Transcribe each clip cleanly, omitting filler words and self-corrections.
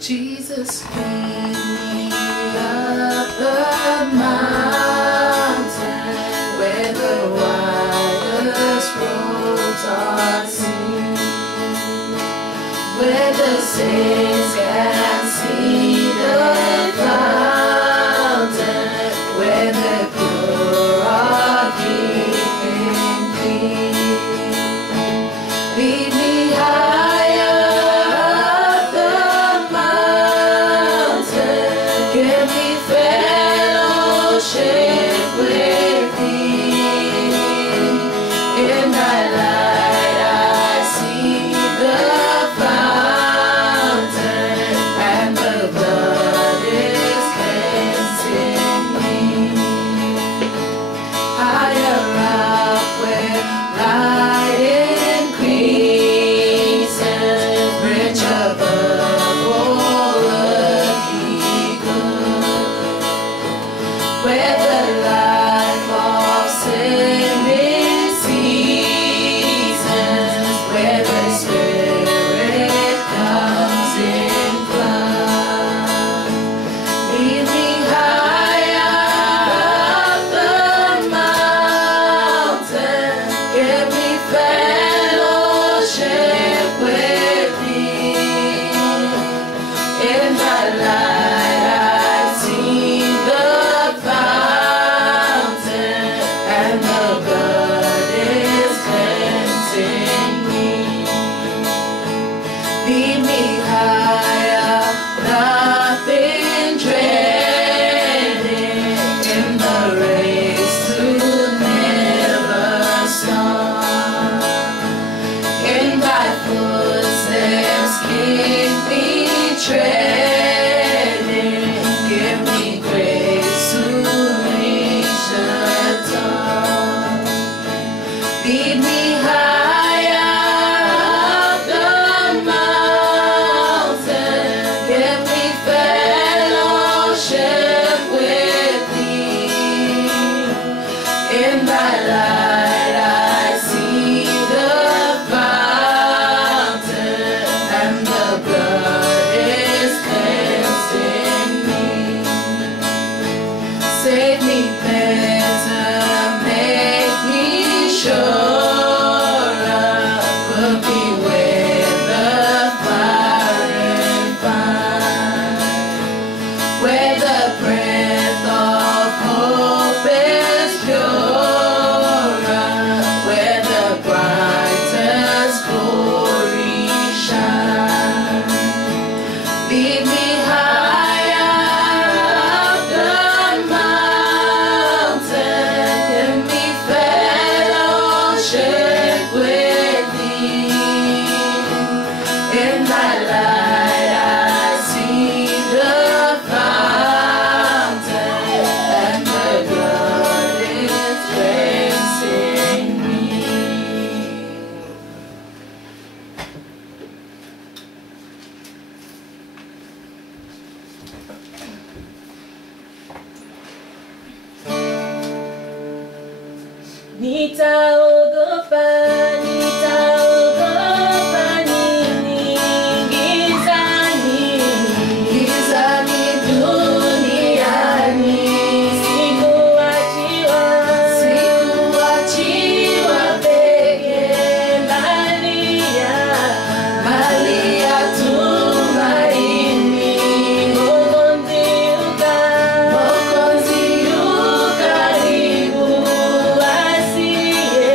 Jesus, lead me up the mountain where the widest roads are seen, where the saints can see the fountain, where the pure are keeping clean. Lead me higher up the mountain, give me fellowship with thee. In thy light I see the fountain, and the blood is cleansing me. Higher up where light increases, rich above all earthly good, where the life of saving seasons, where the Spirit comes in flood. Lead me higher up the mountain, give me fellowship with thee. In thy light I see the fountain, and the blood is cleansing me. Lead me higher, nothing dreading, in the race to never stop. In thy footsteps keep me treading, give me grace to reach the top. Lead me higher up the mountain, give me fellowship with thee. In thy light I see the fountain, and the blood is cleansing me. Save me better, make me surer, put me where the fire finds, where the breath of hope is purer, where the brightest glory shines. Lead me higher up the mountain, give me fellowship with thee. In thy light I see the fountain, and the blood is cleansing me. Nitaogopa nini gizani, Gizani duniani, sikuachiwa peke, mbali mali ya tumaini. Mokonzi yu karibu, Mokonzi yu karibu, asiye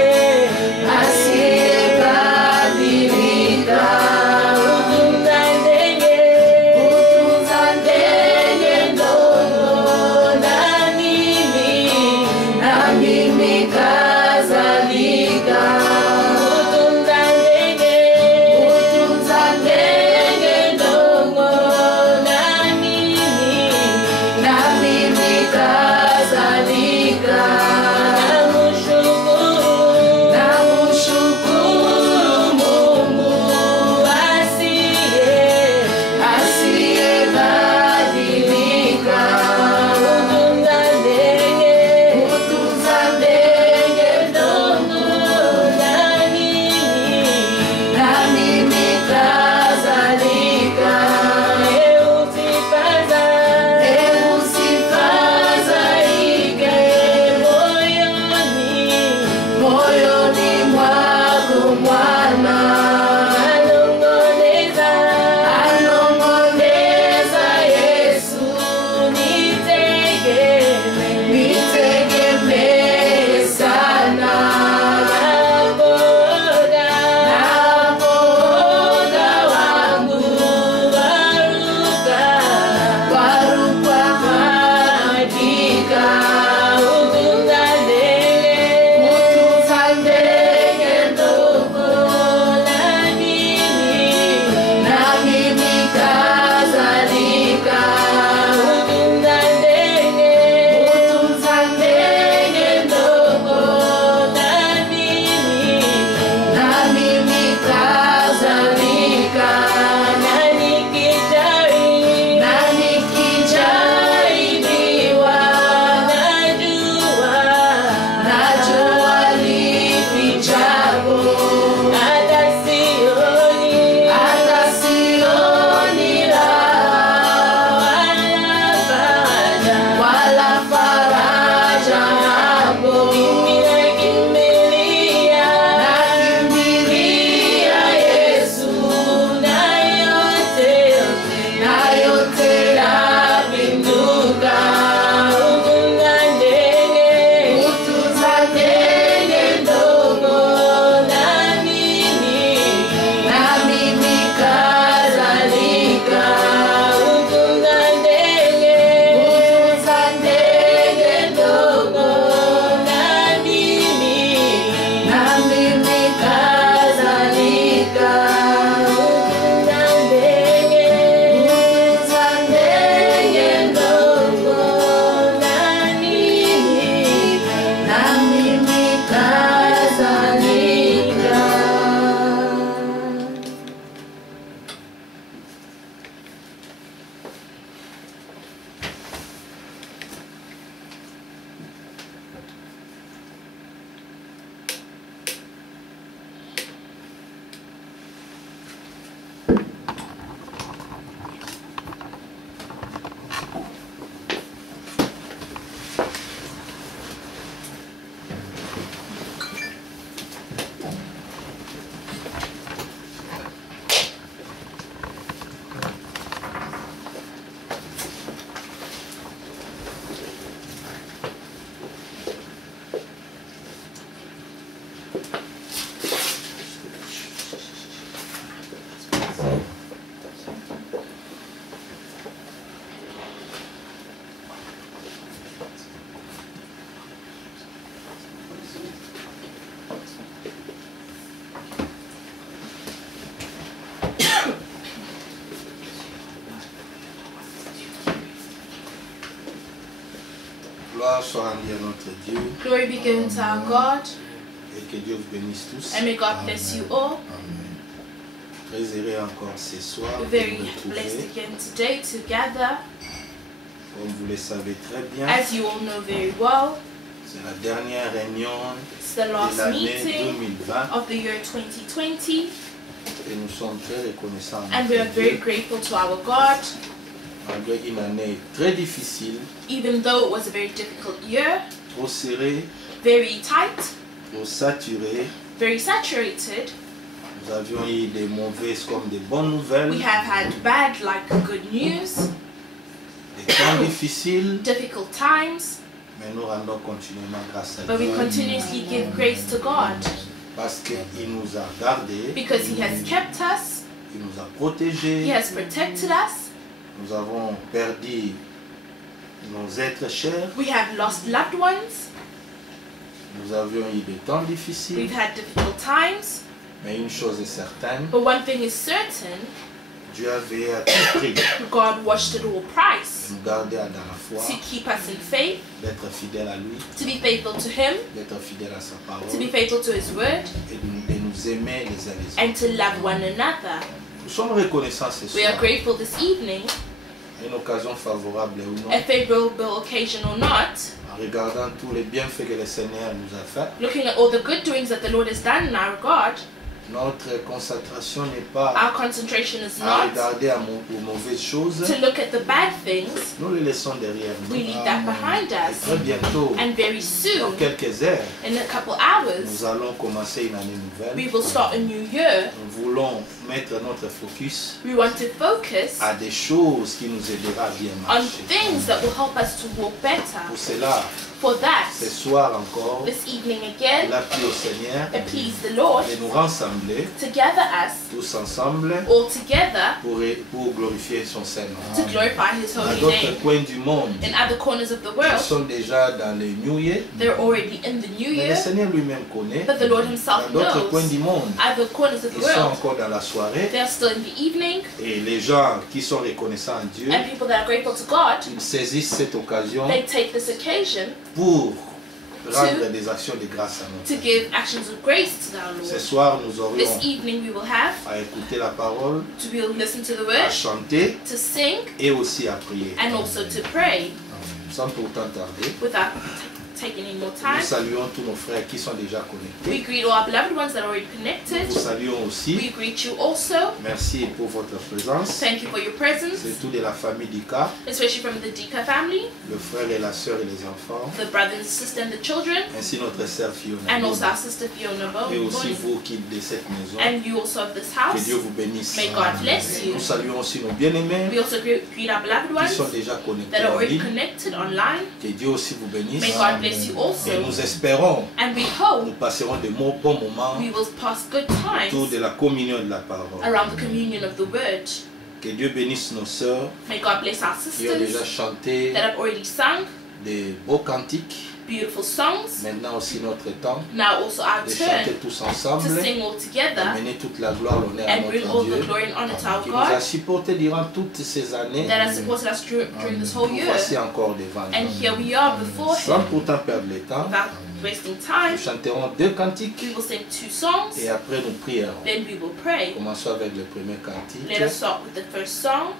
Gloire soit rendue à notre Dieu Glory be given to our God, et que Dieu vous bénisse tous. and may God bless you all. Très heureux encore ce soir de Very vous blessed retrouver. again today to gather. Comme vous le savez très bien, As you all know very well, c'est la dernière réunion it's the last de l'année meeting 2020 of the year 2020, et nous sommes très reconnaissants à and we are notre very Dieu. grateful to our God. Malgré une année très difficile, Even though it was a very difficult year, trop serrée, very tight, trop saturée, very saturated, nous avions eu des mauvaises comme des bonnes nouvelles, we have had bad like good news, des temps difficiles, difficult times, mais nous rendons continuellement grâce à but we Dieu continuously give grace to God parce qu'il nous a gardés, because He has kept us, il nous a He protégés. has protected us. Nous avons perdu nos êtres chers, We have lost loved ones, nous avions eu des temps difficiles, we've had difficult times, mais une chose est certaine, but one thing is certain, Dieu a veillé à tout prix de God watched at all price nous garder dans la foi, to keep us in faith, d'être fidèle à lui, to be faithful to Him, d'être fidèle à sa parole to be faithful to His word, et de nous aimer les uns les autres. and to love one another. Nous sommes reconnaissants ce We are soir, grateful this evening, une occasion favorable ou non, a favorable occasion or not, en regardant tous les bienfaits que le Seigneur nous a fait. looking at all the good doings that the Lord has done in our God. Notre concentration n'est pas Our concentration is à not regarder aux mauvaises choses, to look at the bad things. nous les laissons derrière We nous. leave that behind Et us. très bientôt, And very dans soon, quelques heures, in a couple hours, nous allons commencer une année we nouvelle. will start a new year. Nous voulons mettre notre focus We want to focus à des choses qui nous aideront à bien on marcher. things that will help us to walk better. Pour cela, For that, ce soir encore, this evening il again, a plu au Seigneur it pleased the Lord de nous rassembler to gather us tous ensemble all together pour glorifier son Seigneur. to glorify His À holy d'autres name. coins du monde, In other corners of the ils world, sont déjà dans le New Year, they're already in the new mais le year, Seigneur lui-même connaît. but the Lord Dans Himself d'autres coins knows. du monde, Other corners of the ils sont world, encore dans la soirée. they're still in the evening, Et les gens qui sont reconnaissants à Dieu, and people that are grateful to God, ils saisissent cette occasion they take this occasion pour rendre des actions de grâce à to notre Dieu. give actions of grace to our Ce Lord. soir, nous This aurions evening we will have à écouter la parole, to be able to listen to the à word, chanter to sing, et aussi à prier. and also to pray. Sans pourtant tarder, Without taking any more nous time, saluons tous nos frères qui sont déjà connectés. we greet all our beloved ones that are already Nous connected. vous saluons aussi. We greet you also. Merci pour votre présence. Thank you for your presence, C'est tout de la famille d'Ika, especially from the Dika family, le frère et la sœur et les enfants, the brother and sister and the children, ainsi notre sœur Fiona. and also our sister Fiona Et aussi Bowman, vous qui de cette maison. and you also of this Que house. Dieu vous bénisse. May God bless you. Nous saluons aussi nos bien-aimés We also greet our beloved qui sont ones déjà connectés that are en already ligne. connected online. Que Dieu aussi vous bénisse. May God bless you Et also. nous espérons, And we hope nous passerons de bons moments we will pass good autour times de la communion de la parole. around the communion of the word. Que Dieu bénisse nos sœurs May God bless our qui ont déjà sisters chanté that have already sung des beaux cantiques. beautiful songs. Maintenant aussi notre temps Now also our de chanter turn tous to ensemble, sing all together amener toute la gloire, l'honneur à and bring all notre the Dieu glory and honor to our qui nous a God supportés durant toutes ces années. that has supported us during this whole Nous year. voici encore devant And nous. here we are before Sans Him. pourtant perdre le temps, Without wasting nous time, chanterons 2 cantiques we will sing 2 songs, et après nous prierons. then we will pray. Commençons avec le premier cantique. Let us start with the first song.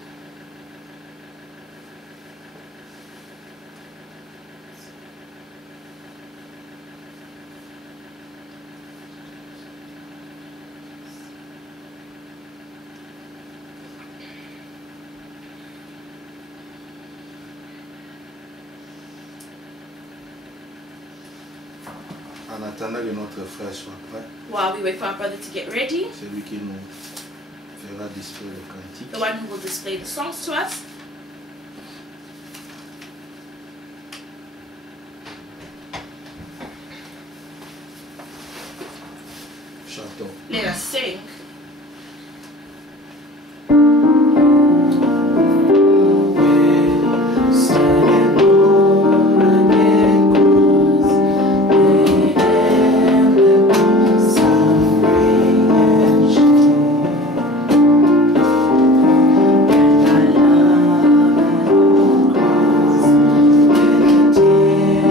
En attendant que notre frère soit prêt, While we wait for our brother to get ready, c'est lui qui nous fera disposer le cantique. the one who will display the songs to us. Chantons. Let us sing. Suffering and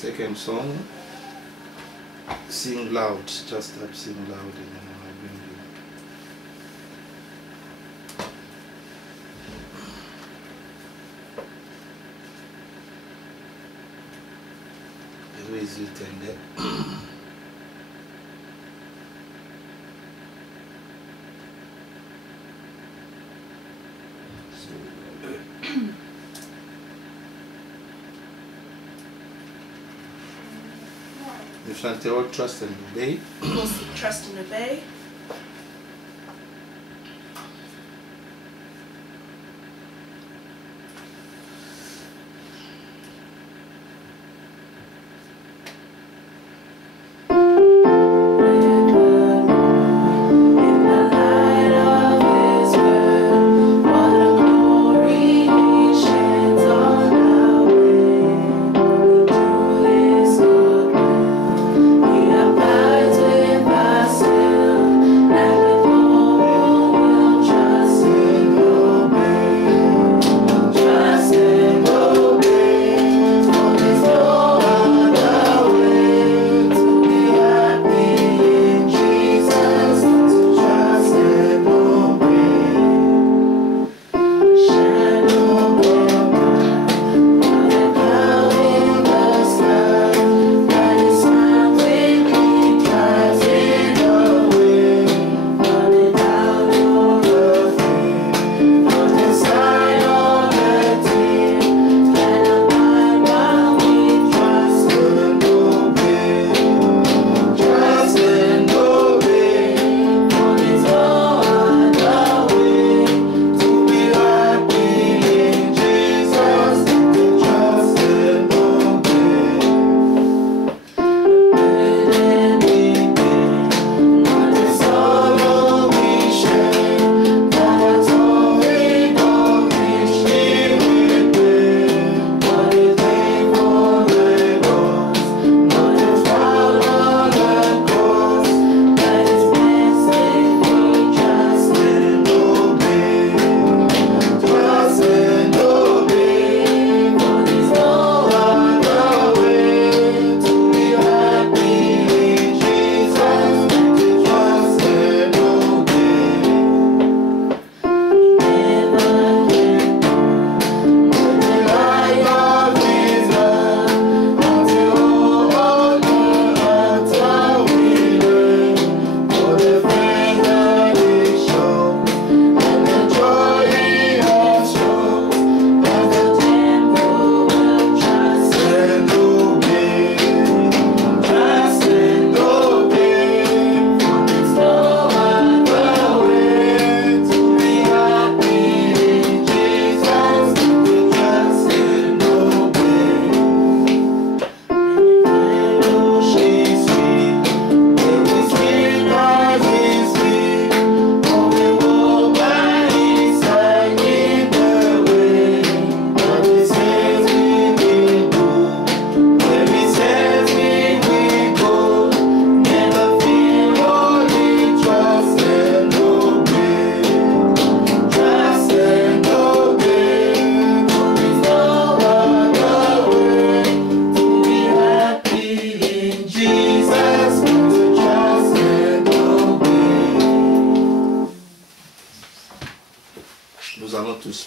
Second song, sing loud, just type sing loud and then I'll bring you. Where is it and there? You chantez all trust and obey. We'll sing Trust and Obey.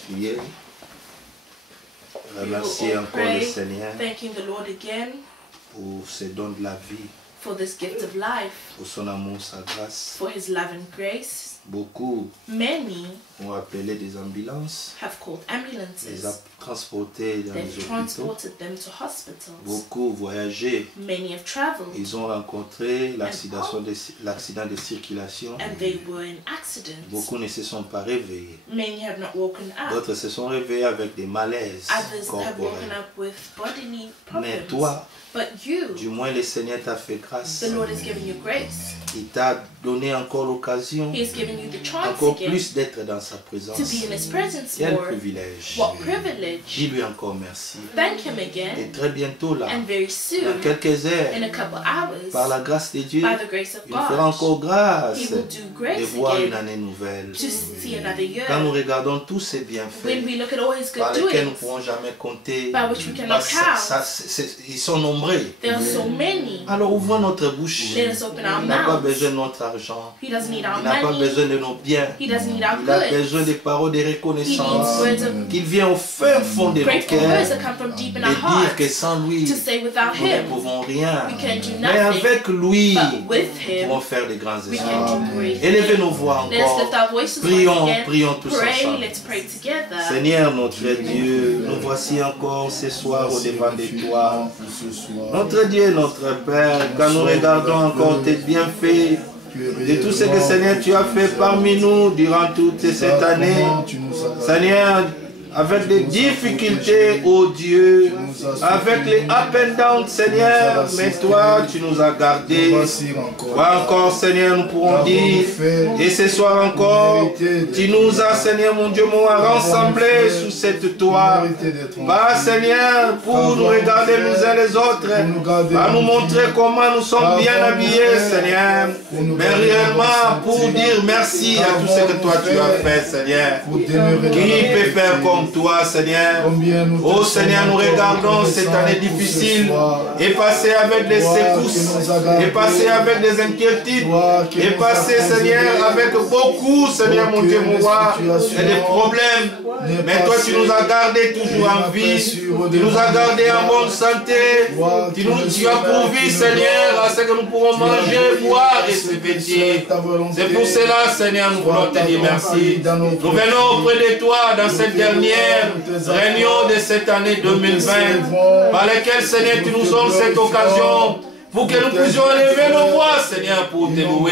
prier. Remercier We will all encore le pray, Seigneur thanking the Lord again pour ce don de la vie, for this gift of life, pour son amour, sa grâce. for his love and grace. Beaucoup Many ont appelé des ambulances, have called les ambulances. a transportés dans les They've hôpitaux. transported them to hospitals. Beaucoup voyagé. Many have traveled, Ils ont rencontré l'accident de circulation. and they were in accidents. Beaucoup ne se sont pas réveillés. Many have not woken up. D'autres se sont réveillés avec des malaises Others have woken corporels. up with bodily Mais problems. toi, But you, du moins le Seigneur t'a fait grâce. the Lord has given you grace. Il t'a donné encore l'occasion, He has given you the chance encore again plus d'être dans sa présence. to be in His presence Quel more. privilège. What privilege. Dis-lui encore merci. Thank Him Et again. très bientôt là, And very dans soon, quelques heures, in a couple hours, par la grâce de Dieu, by the grace of il nous fera God, encore grâce He will do de grace voir une again année nouvelle. to see another year. Quand nous regardons tous ces bienfaits When we look at all His par good lesquels nous ne doings, pourrons jamais compter, by which we cannot count, ils sont nombreux. there are so many. Alors ouvrons notre bouche. Let us open our Il n'a pas mouths. besoin de notre argent. He doesn't need our Il n'a pas money. besoin de nos biens. He doesn't need our Il a goods. besoin des paroles de He needs reconnaissance. words of Qu'il vient au fin fond de nos grateful words cœurs that come from deep in et our dire que hearts sans lui, to say without nous ne Him, pouvons rien. we can do Mais nothing. avec lui, But with nous Him, pouvons faire de grands we exploits. can do great Élevez things. nos voix Let us encore. lift our voices Prions, once again. prions tous Pray, ensemble. let's pray together. Seigneur notre Dieu, nous voici encore ce soir au devant de toi. Notre Dieu, notre Père, quand nous regardons encore tes bienfaits, de tout ce que Seigneur tu as fait parmi nous durant toute cette année, Seigneur, avec des difficultés, oh Dieu, avec les up and down, Seigneur, mais toi, tu nous as gardés. Encore, Seigneur, nous pourrons dire, et ce soir encore, tu nous as, Seigneur, mon Dieu, mon rassemblés sous cette toile. Pas, Seigneur, pour nous regarder les uns les autres, à nous montrer comment nous sommes bien habillés, Seigneur, mais réellement pour dire merci à tout ce que toi tu as fait, Seigneur. Qui peut faire comme toi, Seigneur? Oh Seigneur, nous regardons cette année difficile et passer avec des secousses, et passer avec des inquiétudes, et passer, Seigneur, avec beaucoup, Seigneur, mon Dieu, mon roi, et des problèmes. Mais toi, tu nous as gardés toujours en vie, tu nous as gardés en bonne santé, tu as pourvu, Seigneur, à ce que nous pourrons manger, boire et se vêtir. C'est pour cela, Seigneur, nous voulons te dire merci. Nous venons auprès de toi dans cette dernière réunion de cette année 2020, par laquelle, Seigneur, tu nous donnes cette occasion pour que nous puissions élever nos voix, Seigneur, pour te louer.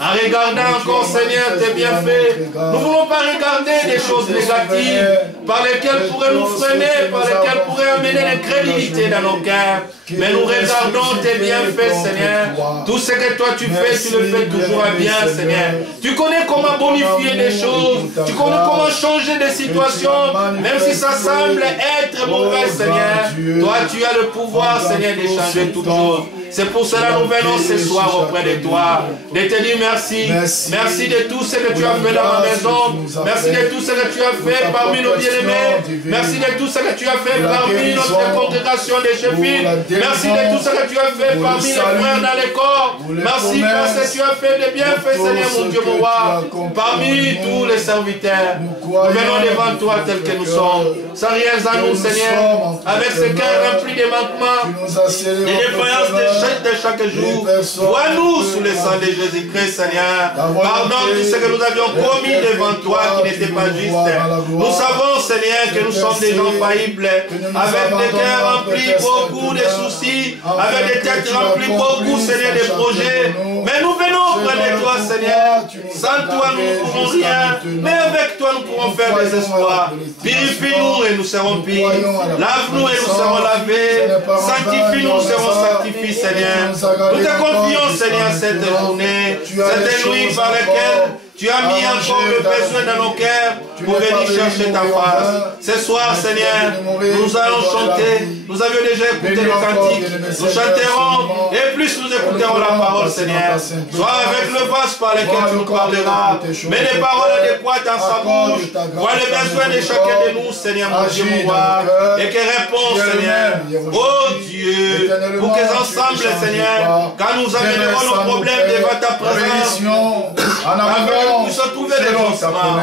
En regardant encore, Seigneur, tes bienfaits, nous ne voulons pas regarder des choses négatives par lesquelles pourraient nous freiner, par lesquelles pourraient amener l'incrédulité dans nos cœurs. Mais nous regardons tes bienfaits, Seigneur. Tout ce que toi tu fais, tu le fais toujours à bien, Seigneur. Tu connais comment bonifier des choses. Tu connais comment changer des situations, même si ça semble être mauvais, Seigneur. Toi, tu as le pouvoir, Seigneur, de changer toutes choses. C'est pour cela que nous venons ce soir auprès de toi, de te dire merci. Merci de tout ce que tu as fait dans ma maison. Merci de tout ce que tu as fait parmi nos bien-aimés. Merci de tout ce que tu as fait parmi notre congrégation de Sheffield. Merci de tout ce que tu as fait parmi les frères dans les corps. Merci parce que tu as fait des bienfaits, Seigneur, mon Dieu, mon roi, parmi tous les serviteurs. Nous venons devant toi tel que nous sommes, sans rien à nous, Seigneur, avec ce cœur rempli de manquements, de défaillances de chaque jour. Vois-nous sous le sang de Jésus-Christ, Seigneur. Pardonne tout ce que nous avions commis devant toi qui n'était pas juste. Nous savons, Seigneur, que nous sommes des gens faillibles, avec des cœurs remplis, beaucoup de soucis, avec des têtes remplies, beaucoup, Seigneur, de projets. Mais nous venons auprès de toi, Seigneur. Sans toi, nous ne pourrons rien. Mais avec toi, nous pourrons faire des espoirs. Purifie-nous et nous serons purs. Lave-nous et nous serons lavés. Sanctifie-nous, nous serons sanctifiés, Seigneur. Nous te confions, Seigneur, cette journée, cette nuit par laquelle tu as mis encore le besoin dans nos cœurs pour venir chercher ta face. Ce soir, Seigneur, nous allons chanter. Nous avions déjà écouté le cantique. Nous chanterons et plus nous écouterons la parole, Seigneur. Sois avec le vase par lequel tu nous parleras. Mets des paroles adéquates dans sa bouche. Vois les besoins de chacun de nous, Seigneur, mon Dieu, mon roi. Et que réponds, Seigneur. Oh Dieu, pour que ensemble, Seigneur, quand nous amènerons nos problèmes devant ta présence, nous puissions trouver des lancements.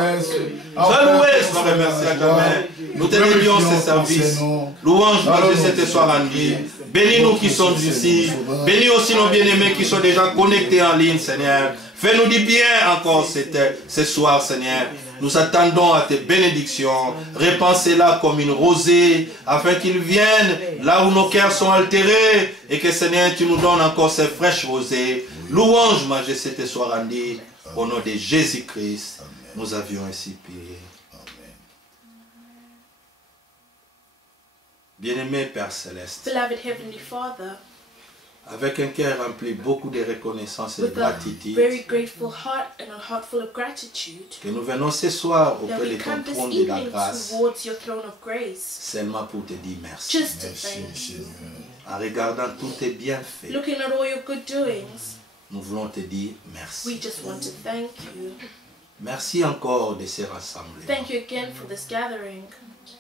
Sois loué, sois remercié à jamais. Nous te dédions ce service. Louange, majesté te soit rendue. Bénis nous qui sommes ici. Bénis aussi nos bien-aimés qui sont déjà connectés en ligne, Seigneur. Fais-nous du bien encore ce soir, Seigneur. Nous attendons à tes bénédictions. Répands-les-là comme une rosée, afin qu'ils viennent là où nos cœurs sont altérés, et que, Seigneur, tu nous donnes encore ces fraîches rosées. Louange, majesté te soit rendue. Au nom de Jésus-Christ, nous avions ainsi prié. Bien-aimé Père Céleste, Beloved Heavenly Father, avec un cœur rempli beaucoup de reconnaissance et de with a gratitude, very grateful heart and a heart full of gratitude, que nous venons ce soir that auprès de we ton come this trône de la evening grâce, towards your throne of grace, seulement pour te dire merci. just to Merci, thank you. Seigneur. En regardant tous tes bienfaits, Looking at all your good doings, nous voulons te dire we merci. just want to thank you. Merci encore de ces rassemblements Thank you again for this gathering,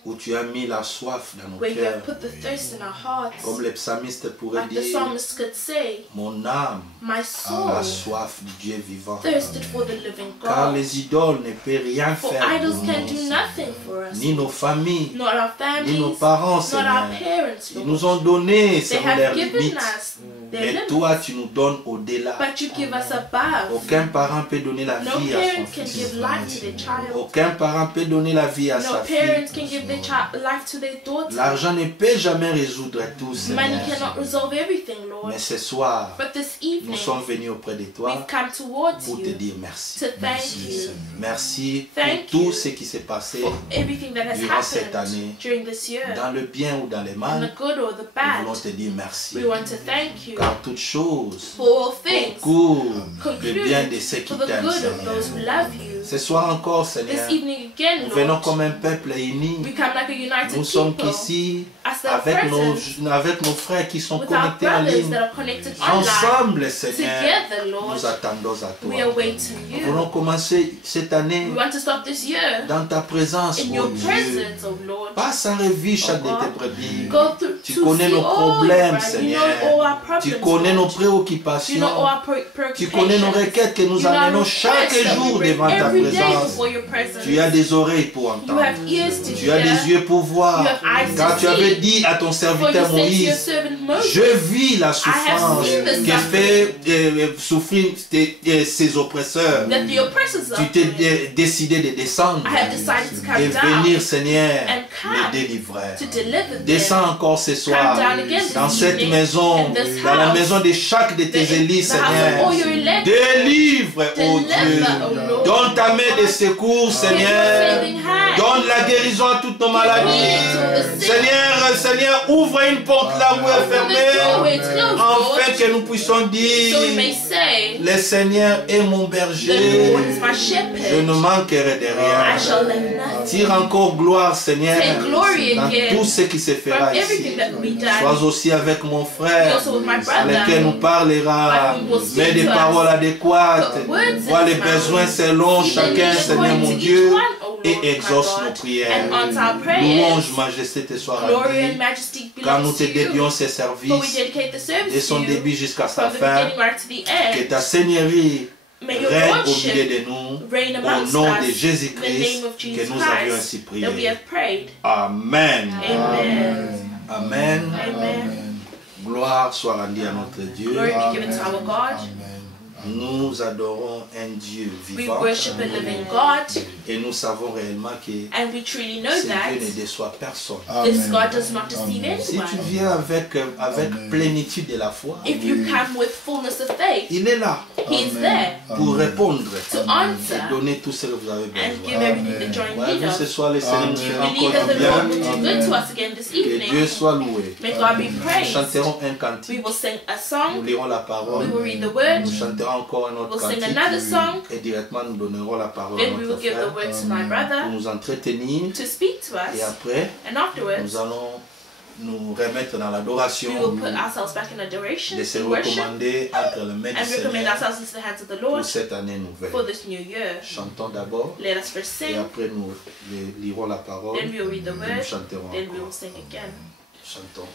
où tu as mis la soif dans nos where you have cœurs. put the thirst in our hearts. Comme le psalmiste pourrait Like the dire, psalmist could say, mon âme my a soul soif du Dieu vivant. thirsted for the living Car God. les idoles ne peuvent rien For faire idols pour can nous, do nothing for us. ni nos familles, Not our ni nos families, parents, not Seigneur. our parents, Ils nous Lord. ont donné They selon leurs have given limites. us their Mais limits, toi, tu nous donnes au-delà. but you give us above. Aucun parent peut donner la No vie à son parent can fils. give life to their child. Aucun parent peut donner la vie à No sa fille. parents can give their life to their daughter. L'argent ne peut jamais résoudre tout, Money Seigneur. cannot resolve everything, Lord. Mais ce soir, But this nous evening, sommes venus auprès de toi we've come towards pour te you dire merci. to thank Merci, you Seigneur. Merci pour Thank tout you ce qui s'est passé for everything that has durant cette happened année, during this year, dans le bien ou dans le in the mal. good or the Nous bad. voulons te dire merci. We want to thank you Car toutes choses for all things, concourent le bien de conclude ceux qui for the t'aiment, good of Seigneur. those who love you. Ce soir encore, Seigneur, This evening again, nous venons Lord, comme un peuple uni. we come like a united Nous sommes people ici as the avec presence nos frères qui sont with our connectés en brothers ligne. that are connected online. Ensemble, Seigneur, Together, Lord, nous attendons à we toi. are waiting Nous you. voulons commencer cette année We want to start this year dans ta présence, in oh your Dieu. presence, oh Lord. Passe en revue chaque de Oh tes God. brebis. Go through Tu to connais see nos all problèmes, right. You Seigneur. know all our problems, Tu connais nos Lord. You préoccupations. know all our Tu connais nos preoccupations. requêtes que nous You know amenons our chaque requests that we jour bring devant ta every day présence. before your presence. Tu as des oreilles pour You entendre. have ears to Tu as des hear. yeux pour voir. You have eyes Car to tu avais see. dit à ton For you serviteur said to your Moïse, servant Moses, je vis la souffrance seen the que suffering fait souffrir ses oppresseurs. that the oppressors Tu are t'es doing. décidé de descendre I have decided to et come down venir, Seigneur, and come les délivrer. to deliver them. Descends encore ce soir Come down again this dans cette evening, maison, in this dans la house, maison de chaque de tes élis, the house of all Seigneur. your elect. Délivre, oh Dieu. Deliver, oh Lord. Donne ta main de secours, Give your Seigneur. saving hand. Donne la guérison à toutes nos maladies. Healing to the sick. Seigneur, ouvre une porte là où elle est Open the door fermée. where it's closed, Afin Lord, que nous puissions so we may dire, say, le Seigneur est mon the berger. Lord is my Je shepherd. ne manquerai de I rien. shall lack nothing. Tire encore gloire, Seigneur, Take glory dans again tout ce qui se from fera everything ici. that will be Sois done. aussi avec mon Be frère, also with my lequel nous brother. parlera, But we will speak mais des to us. paroles adéquates, Put words vois in les his besoins mouth. selon See the chacun, need Seigneur according mon to each Dieu, one, O Lord, et my exauce God, nos prières. and answer our Louange, prayers. majesté te soit Glory and rendue, majesty car nous belongs te to you. dédions ces For we services, dedicate the de service son to you début jusqu'à sa from the fin, beginning right to the que end. ta seigneurie May your règne au lordship milieu de nous, reign au amongst nom de us in the Jésus-Christ, name of que Jesus nous avions ainsi Christ that we prié. have prayed. Amen. Amen. Amen. Amen. Gloire soit rendue à notre Dieu. Glory be given to our God. Nous adorons un Dieu We vivant worship a living God, et nous savons réellement que and we truly know ce that Dieu ne déçoit personne. this God does not deceive Si tu anyone. viens avec plénitude de la foi, If you come with fullness of faith, il est là He is there pour répondre to et answer donner tout ce que vous avez and give besoin. everything that you're in Ouais, need vous, ce of. soir, le Seigneur nous fait Believe encore that du the Lord will bien. do good to us again this Que Dieu evening. soit loué. May God be Nous praised. chanterons un We cantique, will sing a nous song, lirons la we parole, will read the word, nous chanterons encore un autre we'll sing cantique another song, et directement nous donnerons la parole à then we will notre give the frère word to my pour brother nous entretenir to speak to et us, après and afterwards nous allons nous remettre dans l'adoration, we will put ourselves back in adoration, de se in worship, recommander entre les mains du and recommend Seigneur ourselves into the hands of the pour Lord cette année for nouvelle. this new year. Chantons d'abord Let us first et sing, après nous lirons la parole then we will read the et nous word, chanterons then we will encore. sing again. Chantons.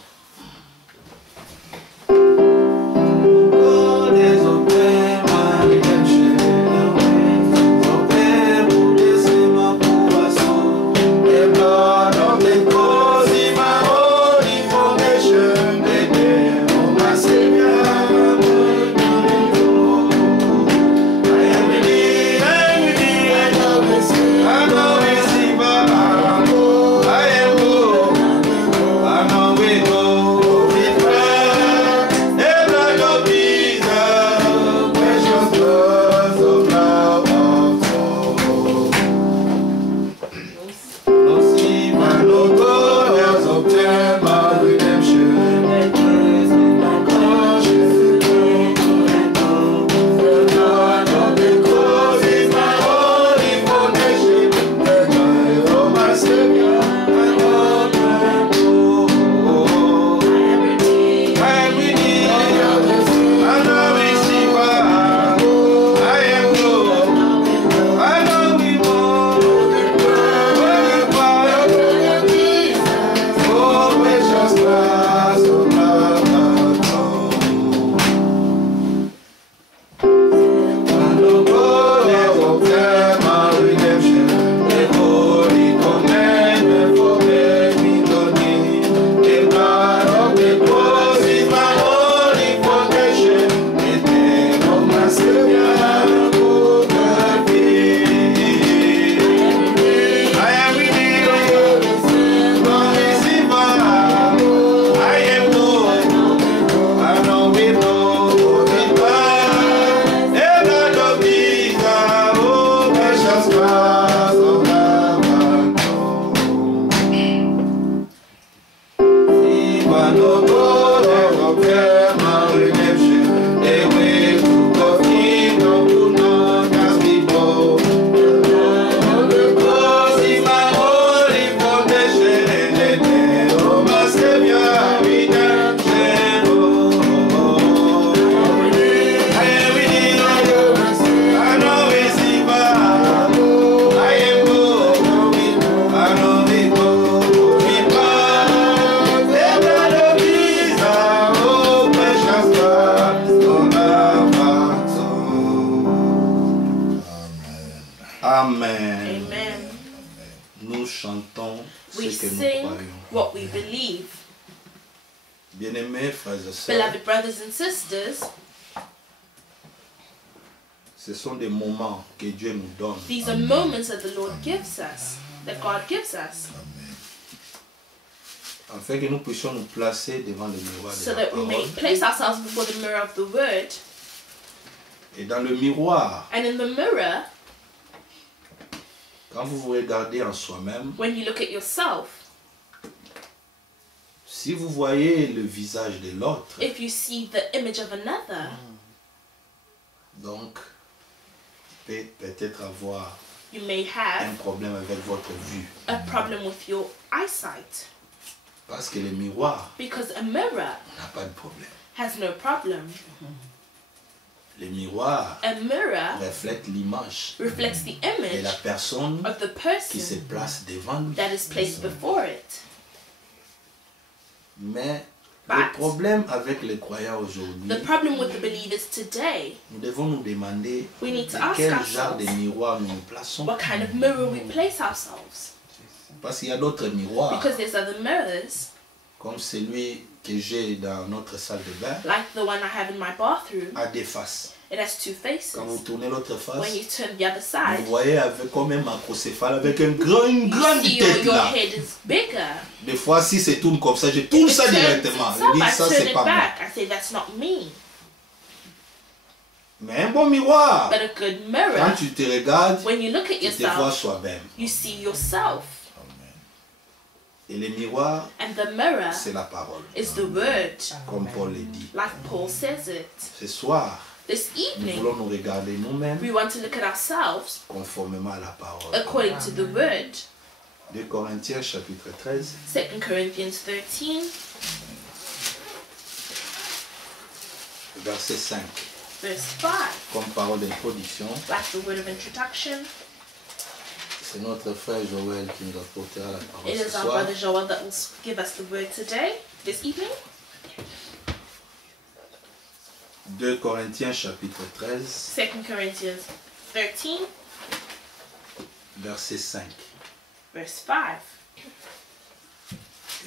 God has obeyed my redemption. Obey who is in my poor soul. The blood of the cross is my only foundation. The name of my Savior, I am redeemed, I know it's you. I know it's you, I am good, I know we go. que nous sing, croyons. what we believe. Bien-aimés frères et sœurs, Beloved brothers and sisters, ce sont des moments que Dieu nous donne these are moments that the Lord gives us, that God gives us, afin que nous puissions nous placer devant le miroir de so la that we may parole. place ourselves before the mirror of the Word. Et dans le miroir, And in the mirror, quand vous vous regardez en soi-même, when you look at yourself, si vous voyez le visage de l'autre, if you see the image of another, donc, peut-être avoir you may un have problème avec votre vue. a problem with your eyesight. Parce que le miroir Because a mirror n'a pas de problème. has no problem. Le miroir A mirror reflète l'image reflects the de image la personne of the qui se person place devant lui. that is placed before it. Mais But le problème avec les croyants aujourd'hui, the problem with the believers today, nous devons nous demander we need to de ask quel genre de ourselves miroir nous nous plaçons. what kind of mirror we place ourselves. Parce qu'il y a d'autres miroirs, Because there's other mirrors, comme celui que j'ai dans notre salle de bain, like the one I have in my bathroom. à deux faces. It has two faces. Quand vous tournez l'autre face, When you turn the other vous side, voyez avec comme un macrocéphale avec une grande you see tête your là. head is bigger. Des fois, si c'est tourne comme ça, je tourne It ça turns directement. itself, Je dis I ça, turn c'est it pas moi. back. I say that's not me. Mais un bon miroir, But a good quand mirror, tu te regardes, when you look at tu te vois yourself, soi-même. you see yourself. Et le miroir, And the mirror c'est la parole, is the word, comme Paul le dit. like Paul says it. Ce soir, This nous evening, voulons nous regarder nous-mêmes we want to look at ourselves conformément à la parole. according to the word. 2 Corinthiens chapitre 13, 2 Corinthians 13, verset 5. verse 5, Comme parole d'introduction, like the word of introduction. c'est notre frère Joël qui nous apportera la parole It ce is our soir. brother Joel that will give us the word today, this evening. 2 Corinthiens chapitre 13, 2 Corinthians 13, verset 5. verse 5.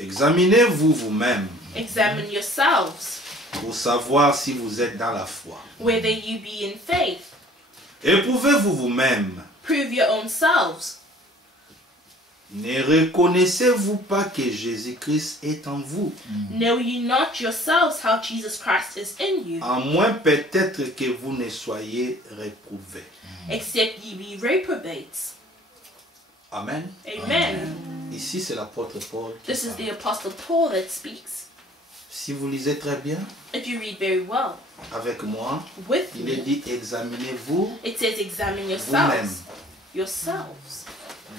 Examinez-vous vous-même Examine yourselves, pour savoir si vous êtes dans la foi. whether you be in faith. Éprouvez-vous vous-même. Prove your own selves. Ne reconnaissez-vous pas que Jésus-Christ est en vous? Know ye not yourselves how Jesus Christ is in you, À moins peut-être que vous ne soyez réprouvés. except ye be reprobates. Amen. Amen. Ici, c'est l'apôtre Paul. qui This is parle. the Apostle Paul that speaks. Si vous lisez très bien, If you read very well avec moi, with il est me, dit examinez-vous it says examine vous-même. yourselves.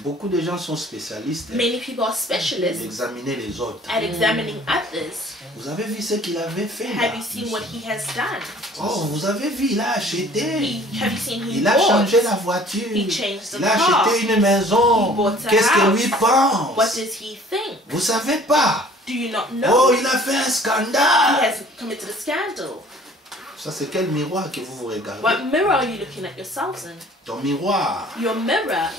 Beaucoup de gens sont spécialistes Many people are specialists d'examiner les autres. at examining others. Vous avez vu ce qu'il avait fait là? Have you seen what he has done? Oh, vous avez vu, il a acheté. Have you seen he Il a changé la bought? voiture. He changed the Il a car. acheté une maison. He bought a Qu'est-ce que lui house. pense? What does he think? Vous savez pas? Do you not Oh, know? il a fait un He scandale. has committed a scandal. Ça, c'est quel miroir que vous vous regardez? What mirror are you looking at yourselves in? Ton miroir Your mirror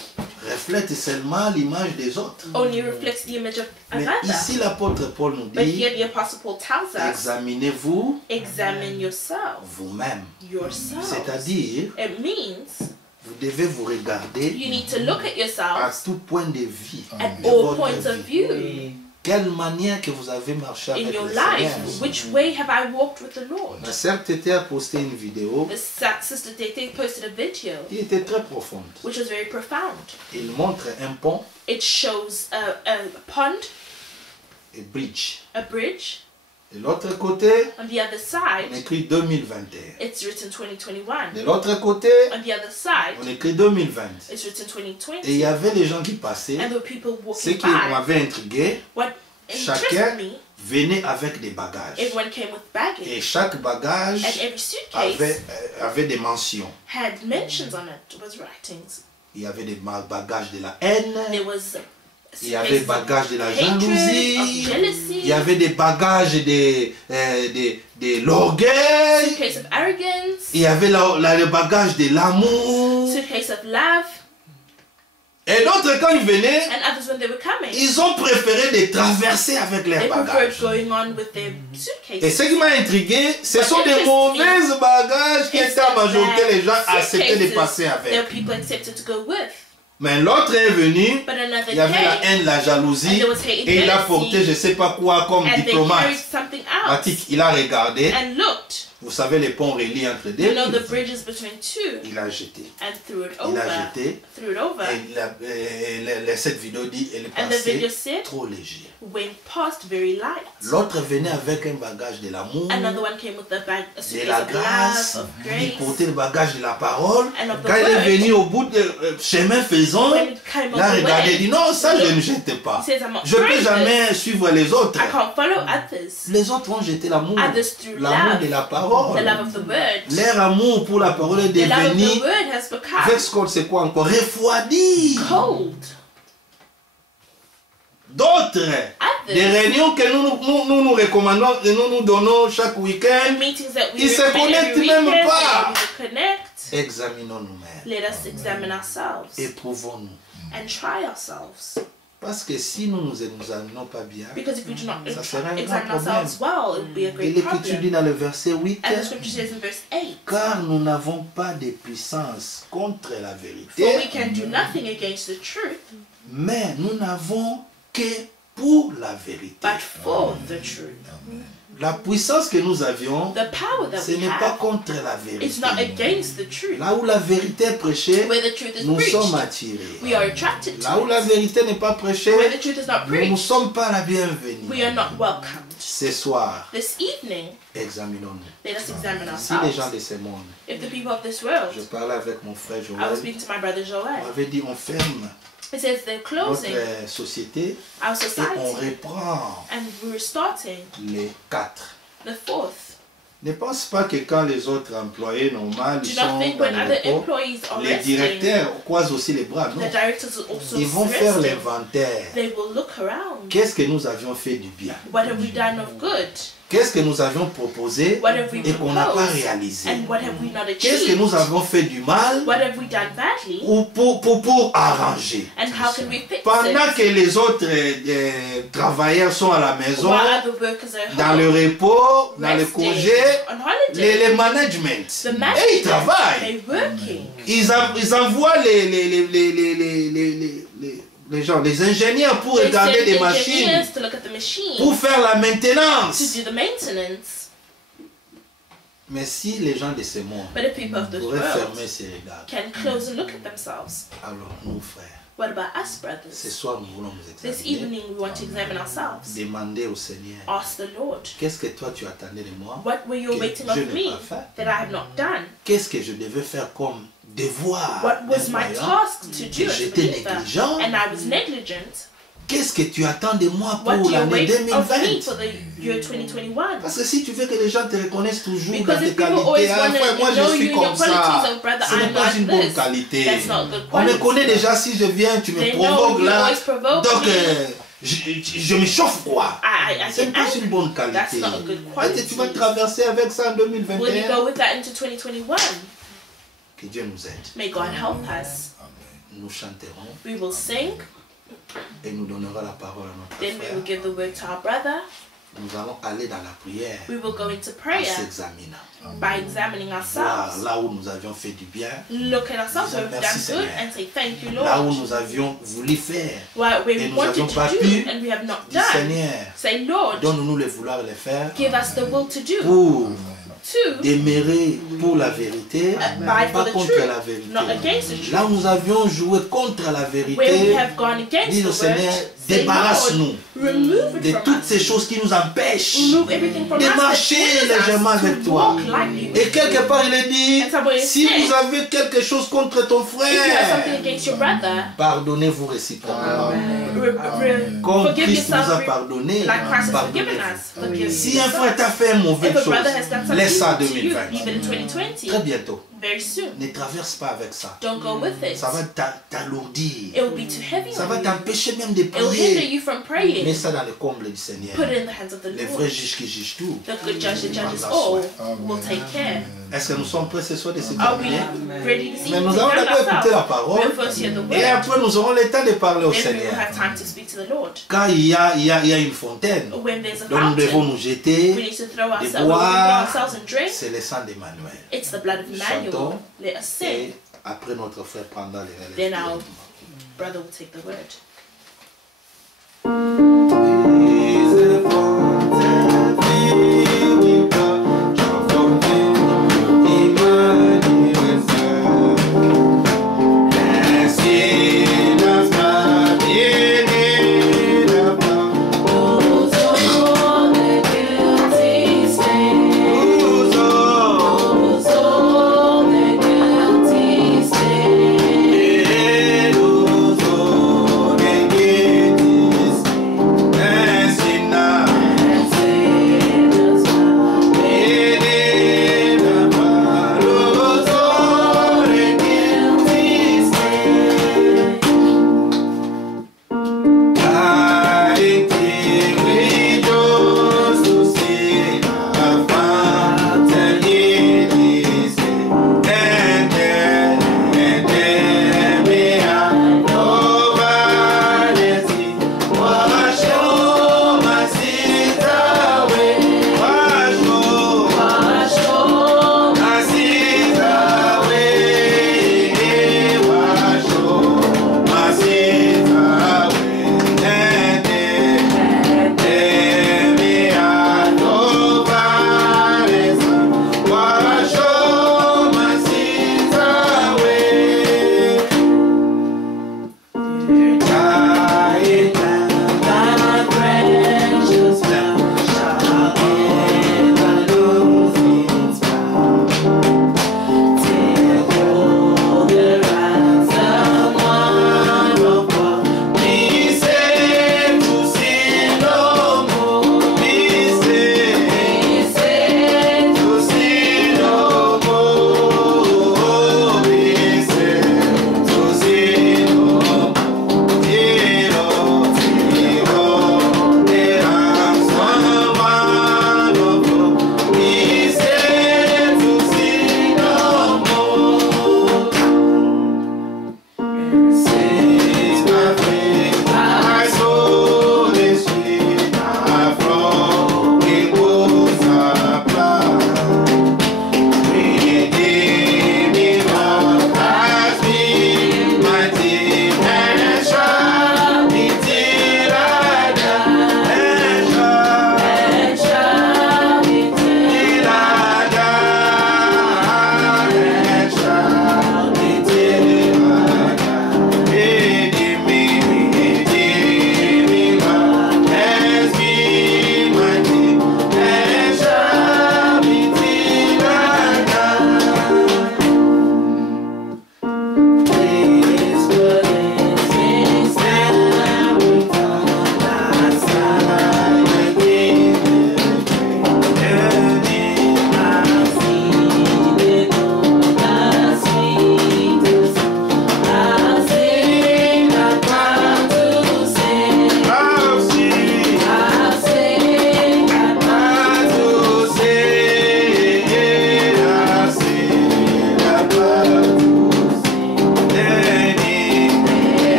reflète seulement l'image des autres. only reflects the image of Mais another. ici, l'apôtre Paul nous But dit, here the Apostle Paul tells us, examinez-vous examine yourself. vous-même. Yourself. C'est-à-dire, It means vous devez vous regarder you need to look at à yourselves tout point de vie. at de all votre points of vie. view Quelle manière que vous avez marché in avec your le life. Seigneur. Which way have I walked with the Lord? Ma sœur Tété a posté une vidéo The sister Tete posted a video qui était très profonde. which was very profound. Il montre un pont It shows a pond, et bridge. a bridge. De l'autre côté, On the other on side, écrit 2021. it's written 2021. De l'autre côté, On the other side, on écrit 2020. it's written Et il y 2020. avait les gens qui passaient. And there were people Ce walking qui by. m'avait intrigué, What chacun interested me, venait avec des bagages. everyone came with Et baggage. chaque bagage And every suitcase avait des mentions. had mentions on it, was writings. Il y avait des bagages de la haine. There was Il y avait des bagages de la hatred, of jalousie. jealousy, Il y avait des bagages de l'orgueil. suitcase of arrogance, Il y avait le bagage de l'amour. suitcase of love. Et d'autres, quand ils venaient, And others, when they were coming, ils ont préféré de traverser avec they leurs preferred bagages. going on with their Et suitcases. ce qui m'a intrigué, ce sont des mauvais bagages qui étaient en majorité les gens acceptaient de passer There avec. are people accepted to go with. Mais l'autre est venu, But another il y avait la came, haine, la jalousie, and there was hate and et il a jealousy, porté je ne sais pas quoi comme and they diplomate. carried something out Matik, il a regardé, and looked. vous savez les ponts relient entre deux You know the livres. bridges between two, Il a jeté. and threw it Il a over. jeté. Threw it over. Et cette vidéo dit, elle est And the video passée said, trop léger. went past very light. L'autre venait avec un bagage de l'amour, Another one came with a bag, a de suitcase la of grâce, love, of il grace. portait le bagage de la parole. And of the Quand il est word. venu au bout de chemin faisant, When it came il a on the regardé, il way, dit non, ça je ne jette pas. he says, I'm not Je ne peux trying jamais this. suivre les autres. I can't follow others. Les autres ont jeté l'amour, Others through l'amour love, de la the parole. love of the word. Leur amour pour la parole est The love of devenu, the word has become Vexcol c'est quoi encore, refroidi. cold. D'autres, des Others, réunions que nous recommandons et nous donnons chaque the week-end, meetings that we Ils se recommend connectent every même weekend, pas. that we will connect. examinons nous-mêmes, Let us examine ourselves éprouvons-nous. and try ourselves. Parce que si nous nous examinons pas bien, Because if we do not Ça serait un examine grand ourselves well, it will be a et great l'Écriture dit problem. dans le verset 8, And the scripture says in verse 8, car nous n'avons pas de puissance contre la for we vérité, can do nothing against the truth, mais nous n'avons que pour la vérité. but for the truth. La puissance que nous avions, The power that ce we n'est pas have contre la is not vérité. against the truth. Là où la vérité est prêchée, Where the truth is nous sommes preached, attirés. we are attracted Là to où la it. vérité n'est pas prêchée, Where the truth is not nous ne preached, sommes pas la bienvenue. we are not welcomed. Ce soir, This evening, examinons-nous. let us examine Si les gens ourselves. de ce monde, If the people of this world, je parlais avec mon frère I was Joël, speaking to my brother on Joel, avait dit on ferme it says they're closing notre société our et on society reprend and we're starting les 4. the fourth. Ne pense pas que quand les autres employés normaux Do ils not sont think dans when le other repos, employees are les resting, directeurs croisent aussi les bras. Non, the directors are also ils vont faire resting. l'inventaire. They will look around. Qu'est-ce que nous avions fait du bien? What have we done of good? Qu'est-ce que nous avions proposé What have we et qu'on n'a pas proposed? réalisé? And what have we not Qu'est-ce que achieved? nous avons fait du mal What have we done badly? ou pour arranger? And how can we fix Pendant it? que les autres travailleurs sont à la maison, While other workers are dans le home, repos, dans le resting, congé, on holiday, les management, the et ils management, travaillent. they're working. Ils envoient les gens, les ingénieurs pour They regarder send des machines, engineers to look at the machine, pour faire la to maintenance. do the maintenance. Mais si les gens de ce monde But the people of this pourraient world fermer ces regards, can close and look at themselves. alors nous frères, What about us, ce brothers? soir nous voulons nous This examiner, evening we want to examine ourselves. demander au Seigneur, Ask the Lord, qu'est-ce que toi tu attendais de moi? what were you que waiting je of n'ai me pas fait? that I have not done? Qu'est-ce que je devais faire comme devoir? What was my incroyable? task to do Que as a j'étais believer? négligent? And I was negligent. Qu'est-ce que tu attends de moi What do pour you l'année wait of me 2020? for the year 2021? Parce que si tu veux que les gens te reconnaissent toujours dans Because tes if people always qualités, want frère, moi to je know suis you and your comme ça. qualities, oh brother, Ce n'est I'm pas une like bonne this. qualité. That's not good On me quality. connaît déjà, si je viens, tu me They know provoques you là. always provoke Donc, me. je me chauffe quoi. I Ce n'est get pas une angry. bonne That's qualité. not a good Et quality. tu vas traverser avec ça en Will you 2021. go with that into 2021? Que Dieu nous aide. May God help us. Nous chanterons We will sing, et nous donnerons la parole à notre then we will frère. give the word to our brother. Nous allons aller dans la prière We will go into en prayer s'examinant. by examining Voir ourselves. là où nous avions fait du bien, Look at ourselves where we've Merci, done good Seigneur. and say thank you, là où Lord. nous avions voulu faire. Where Et we nous wanted avions to pas do pu. and we have not Dis done. Seigneur, Say, Lord, donne-nous le vouloir le faire give us the will to do. pour Two, demeurer pour la vérité, Abide for pas the contre truth, la vérité. not against the truth. Là où nous avions joué contre la Where we vérité, have gone against dis the au Seigneur, word, say, débarrasse-nous Lord, remove de it from toutes us. ces choses qui nous empêchent Remove everything from de us that marcher hinders us légèrement avec to toi. walk like you. Et quelque part, il est dit, And somebody si said, vous avez quelque chose contre ton if you have something frère, against your brother, pardonnez-vous réciproquement. forgive Comme Christ nous a yourself pardonné, like Christ has forgiven us. pardonnez-vous. Forgive Si un frère t'a fait une mauvaise If a chose, brother has done laisse ça en something to you, 2020. leave it in 2020. Très bientôt. Very soon. Ne traverse pas avec ça. Don't go with it. Ça va t'alourdir. It will be too heavy Ça on va you. t'empêcher même de It will hinder prier. you from Mets praying. ça dans le comble du Seigneur. Put it in the hands of the Les Lord. vrais juges qui jugent tout. The good judge that judges Prends all soin. will take care. Est-ce que nous sommes prêts ce soir de Are we s'examiner? ready this Mais evening nous to allons examine d'abord écouter la ourselves? parole. We'll first hear the Et word. après, nous aurons le temps de parler au Then we will Seigneur. have time to speak to the Lord. Quand il y a une fontaine, When there's a donc nous devons fountain, nous we jeter, need to throw de ourselves, we can boire. throw ourselves and drink. C'est le sang d'Emmanuel. It's the blood of Emmanuel. Chantons. Let us sing. Et après, notre frère prendra les relais. Then our brother will take the word.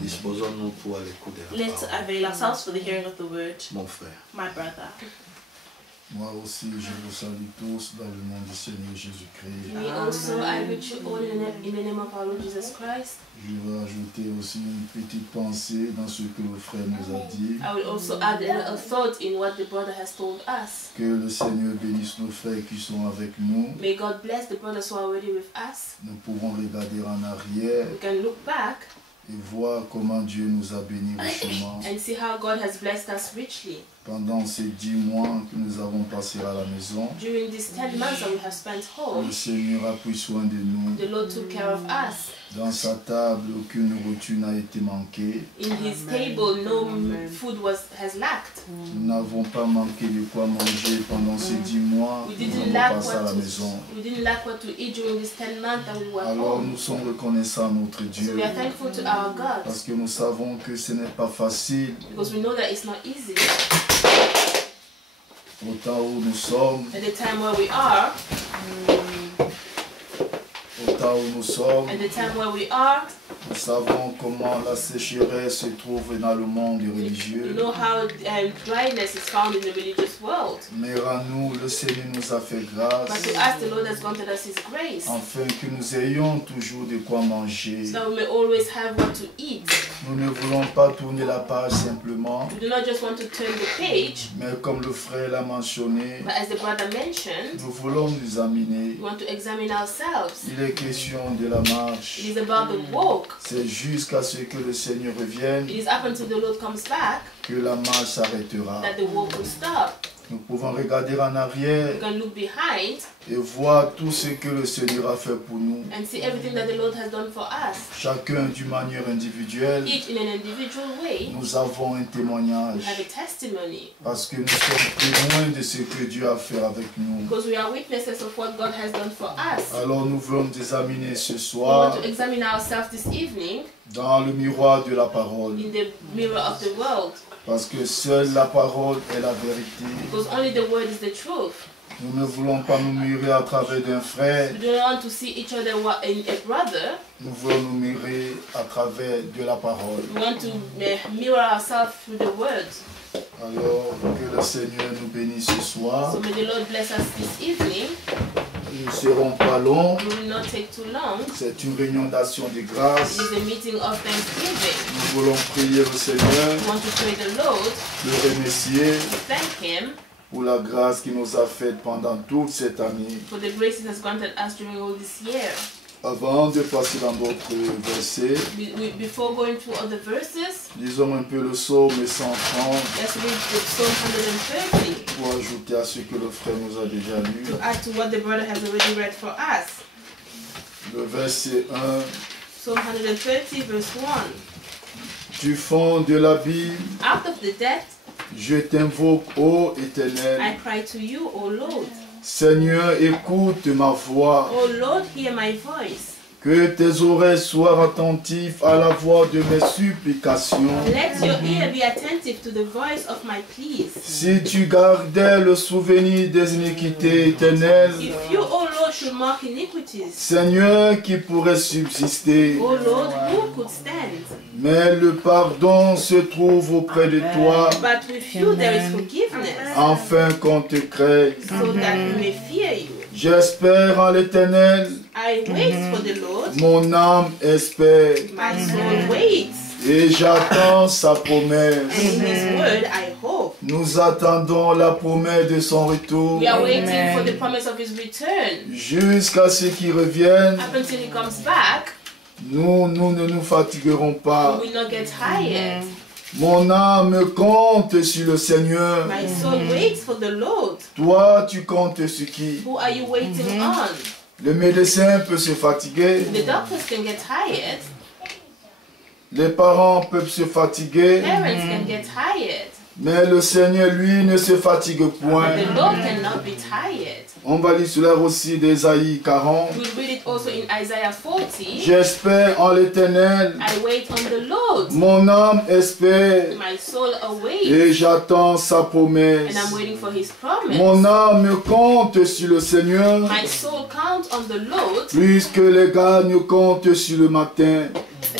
Disposons-nous pour l'écoute de la Let's parole. avail ourselves for the hearing of the word. Mon frère. My brother. Moi aussi, je vous salue tous dans le nom du Seigneur Jésus-Christ. Me also, I greet you all in the name of our Lord Jesus Christ. Je vais ajouter aussi une petite pensée dans ce que le frère nous a dit. I will also add a thought in what the brother has told us. Que le Seigneur bénisse nos frères qui sont avec nous. May God bless the brothers who are already with us. Nous pouvons regarder en arrière We can look back et voir comment Dieu nous a bénis richement. and see how God has blessed us richly. Pendant ces 10 mois que nous avons passés à la maison, During these 10 months that we have spent home, le Seigneur a pris soin de nous. the Lord took care of us. Dans sa table, aucune nourriture n'a été manquée. In His table, no food has lacked. Nous n'avons pas manqué de quoi manger pendant ces 10 mois We que nous didn't avons lack passé à la maison. what to eat during these 10 months that we were Alors home. nous sommes reconnaissants à notre So Dieu we are thankful to our God parce que nous savons que ce n'est pas facile because we know that it's not easy. au temps où nous sommes, At the time where we are, at the time where we are, nous savons comment la sécheresse se trouve dans le monde we religieux. know how dryness is found in the religious world. Mais à nous, le Seigneur nous a fait But grâce to us, the Lord has granted us His grace, afin que nous ayons toujours de quoi manger. so that we may always have what to eat. Nous ne voulons pas tourner la page simplement, We do not just want to turn the page, mais comme le frère l'a mentionné, but as the brother mentioned, nous voulons nous examiner. we want to examine ourselves. Il est question de la marche. It is about the walk. C'est jusqu'à ce que le Seigneur revienne It is up until the Lord comes back que la marche s'arrêtera. that the walk will stop. Nous pouvons regarder en arrière We can look behind et voir tout ce que le Seigneur a fait pour nous. and see everything that the Lord has done for us. Chacun d'une manière individuelle, Each in an individual way, nous avons un we témoignage have a testimony parce que nous sommes témoins de ce que Dieu a fait avec nous. because we are witnesses of what God has done for us. Alors nous voulons nous examiner ce We soir want to examine ourselves this evening dans le miroir de la parole in the mirror of the world parce que seule la parole est la vérité. because only the word is the truth. Nous ne voulons pas nous mirer à travers d'un frère, We do not want to see each other in a brother. nous voulons nous mirer à travers de la parole. We want to mirror ourselves through the word. Alors que le Seigneur nous bénisse ce soir. So may the Lord bless us this evening. Nous ne serons pas longs. It will not take too long. C'est une réunion d'action de It grâce. is a meeting of thanksgiving. Nous voulons prier le Seigneur, We want to pray the Lord, le remercier to thank Him pour la grâce qu'il nous a faite pendant toute cette année. for the grace He has granted us during all this year. Avant de passer dans d'autres versets, Before going through other verses, lisons un peu le psaume 130 let's read the Psalm 130 pour ajouter à ce que le frère nous a déjà lu. to add to what the brother has already read for us. Le verset 1. Psalm 130 verse 1. Du fond de l'abîme, Out of the depth je t'invoque, ô Éternel. I cry to you, O Lord. Seigneur, écoute ma voix. O Lord, hear my voice. Que tes oreilles soient attentives à la voix de mes supplications. Let your ear be attentive to the voice of my pleas. Si tu gardais le souvenir des iniquités éternelles, If you, O Lord, should mark iniquities, Seigneur, qui pourrait subsister. O Lord, who could stand? Mais le pardon se trouve auprès de toi, But with you there is forgiveness, afin qu'on te crée. so that we may fear you. J'espère en l'Éternel, I wait for the Lord, mon âme espère, my soul waits, et j'attends sa promesse. and in His word I hope. Nous attendons la promesse de son retour We are waiting for the promise of His return. jusqu'à ce qu'il revienne. Up until He comes back, Nous ne nous fatiguerons we pas. will not get tired. Mon âme compte sur le Seigneur. My soul waits for the Lord. Toi, tu comptes sur qui? Who are you waiting on? Le médecin peut se fatiguer. The doctors can get tired. Les parents peuvent se fatiguer. Parents can get tired. Mais le Seigneur, lui, ne se fatigue point. The Lord cannot be tired. On va lire cela aussi d'Ésaïe 40. We'll read it also in Isaiah 40. J'espère en l'Éternel. I wait on the Lord. Mon âme espère. My soul awaits. Et j'attends sa promesse. And I'm waiting for His promise. Mon âme compte sur le Seigneur. My soul counts on the Lord Plus que les gagnes comptent sur le matin.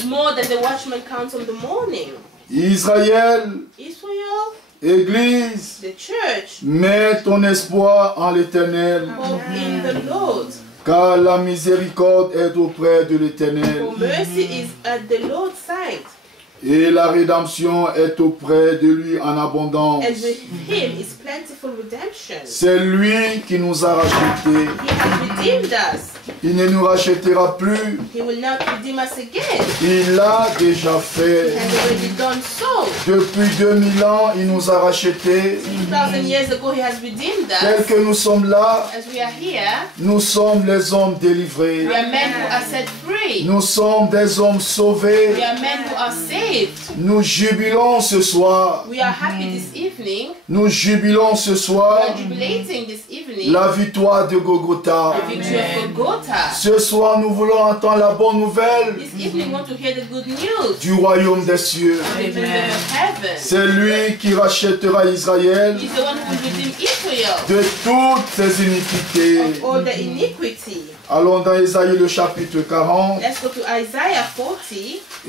more than the watchman counts on the morning. Israël, Israel, Église, the church, mets ton espoir en l'Éternel, hope in the Lord. car la miséricorde est auprès de l'Éternel, For mercy is at the Lord's side, et la rédemption est auprès de lui en abondance. and with Him is plentiful redemption. C'est lui qui nous a rachetés He has redeemed us Il ne nous rachètera plus. He will not redeem us again. Il l'a déjà fait. He has already done so. Depuis 2000 ans, il nous a rachetés. 2,000 years ago, He has redeemed Tels us. que nous sommes là, As we are here, nous sommes les hommes délivrés. we are men who are set free. Nous sommes des hommes sauvés. We are men who are saved. Nous jubilons ce soir. We are happy this evening. Nous jubilons ce We soir are jubilating this evening. la victoire de Golgotha. The victory of Golgotha. Ce soir, nous voulons entendre la bonne nouvelle This evening, we want to hear the good news. du royaume des cieux. The kingdom of heaven. C'est lui qui rachètera Israël He's the one who will redeem Israel de toutes ses iniquités. of all the iniquity. Allons dans Ésaïe le chapitre 40. Let's go to Isaiah 40.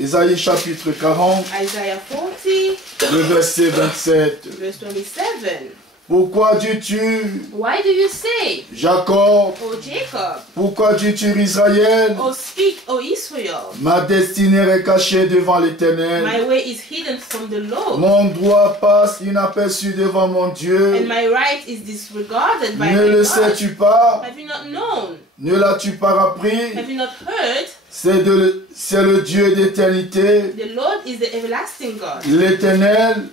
Ésaïe chapitre 40, Isaiah 40, le verset 27. verse 27. Pourquoi dis-tu, Why do you say, Jacob, O Jacob, pourquoi dis-tu Israël, O speak, O Israel, ma destinée est cachée devant l'Éternel. my way is hidden from the Lord, Mon droit passe inaperçu devant mon Dieu. and my right is disregarded by Ne my le God. sais-tu pas? Have you not known? Ne l'as-tu pas appris? Have you not heard? C'est le Dieu d'éternité, The Lord is the everlasting God, l'Éternel,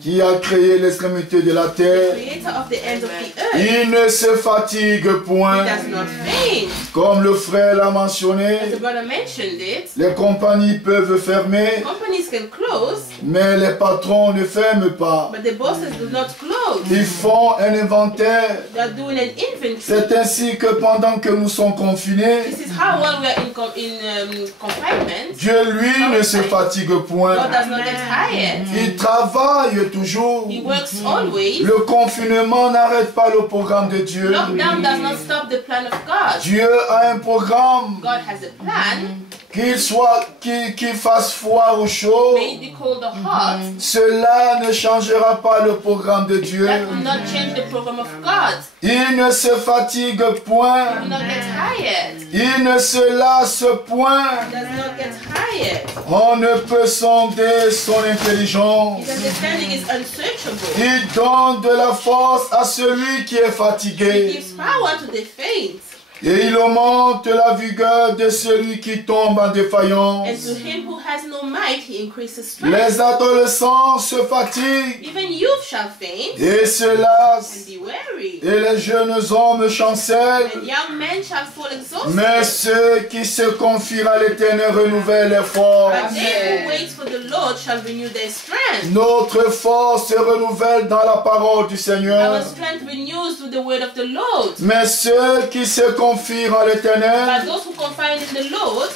qui a créé l'extrémité de la terre. creator of the ends of the earth. Il ne se fatigue He point. does not faint. Comme le frère l'a mentionné, As the brother mentioned it, les compagnies peuvent fermer, companies can close, mais les patrons ne ferment pas. but the bosses do not close. Ils font un inventaire. They are doing an inventory. C'est ainsi que pendant que nous sommes confinés, This is how while we are in confinement, Dieu, lui, ne se fatigue point. God does not get tired. Il travaille toujours. He works always. Le confinement n'arrête pas le programme de Dieu. Lockdown does not stop the plan of God. Dieu a un programme, God has a plan. qu'il fasse froid ou chaud. May it be cold or hot. Cela ne changera pas le programme de Dieu. That will not change the program of God. Il ne se fatigue point. He will not get tired. Il ne se lasse point. He does not get tired. On ne peut sonder son intelligence. His understanding is unsearchable. Il donne de la force à celui qui est He fatigué. gives power to the faint. Et il augmente la vigueur de celui qui tombe en And défaillance. to him who has no might, he increases strength. Les adolescents se fatiguent Even youth shall faint et se and lassent. be weary. Et les jeunes hommes chancellent. And young men shall fall exhausted. Mais ceux qui se confient à l'Éternel renouvellent les forces. But they who wait for the Lord shall renew their strength. Notre force se renouvelle dans la parole du Seigneur. Our strength renews through the word of the Lord. Mais ceux qui se confient à l'Éternel But those who confide in the Lord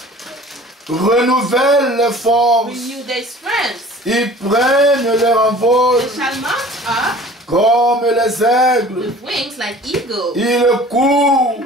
renouvellent les forces. renew their strength. Ils prennent leur envol They shall mount up comme les aigles. with wings like eagles. Ils courent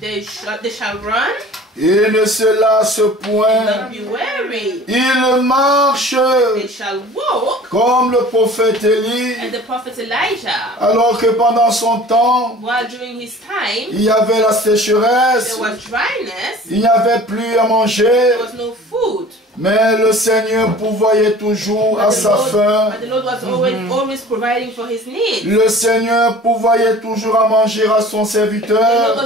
They shall run et ne se lassent and point. not be weary. Ils marchent They shall walk. comme le prophète Élie. And the prophet Elijah, Alors que pendant son temps, while during his time, il y avait la sécheresse. there was dryness, Il n'y avait plus à manger. there was no food. Mais le Seigneur pourvoyait toujours à sa faim. But the Lord was always providing for his needs. Le Seigneur pourvoyait toujours à manger à son The Lord serviteur.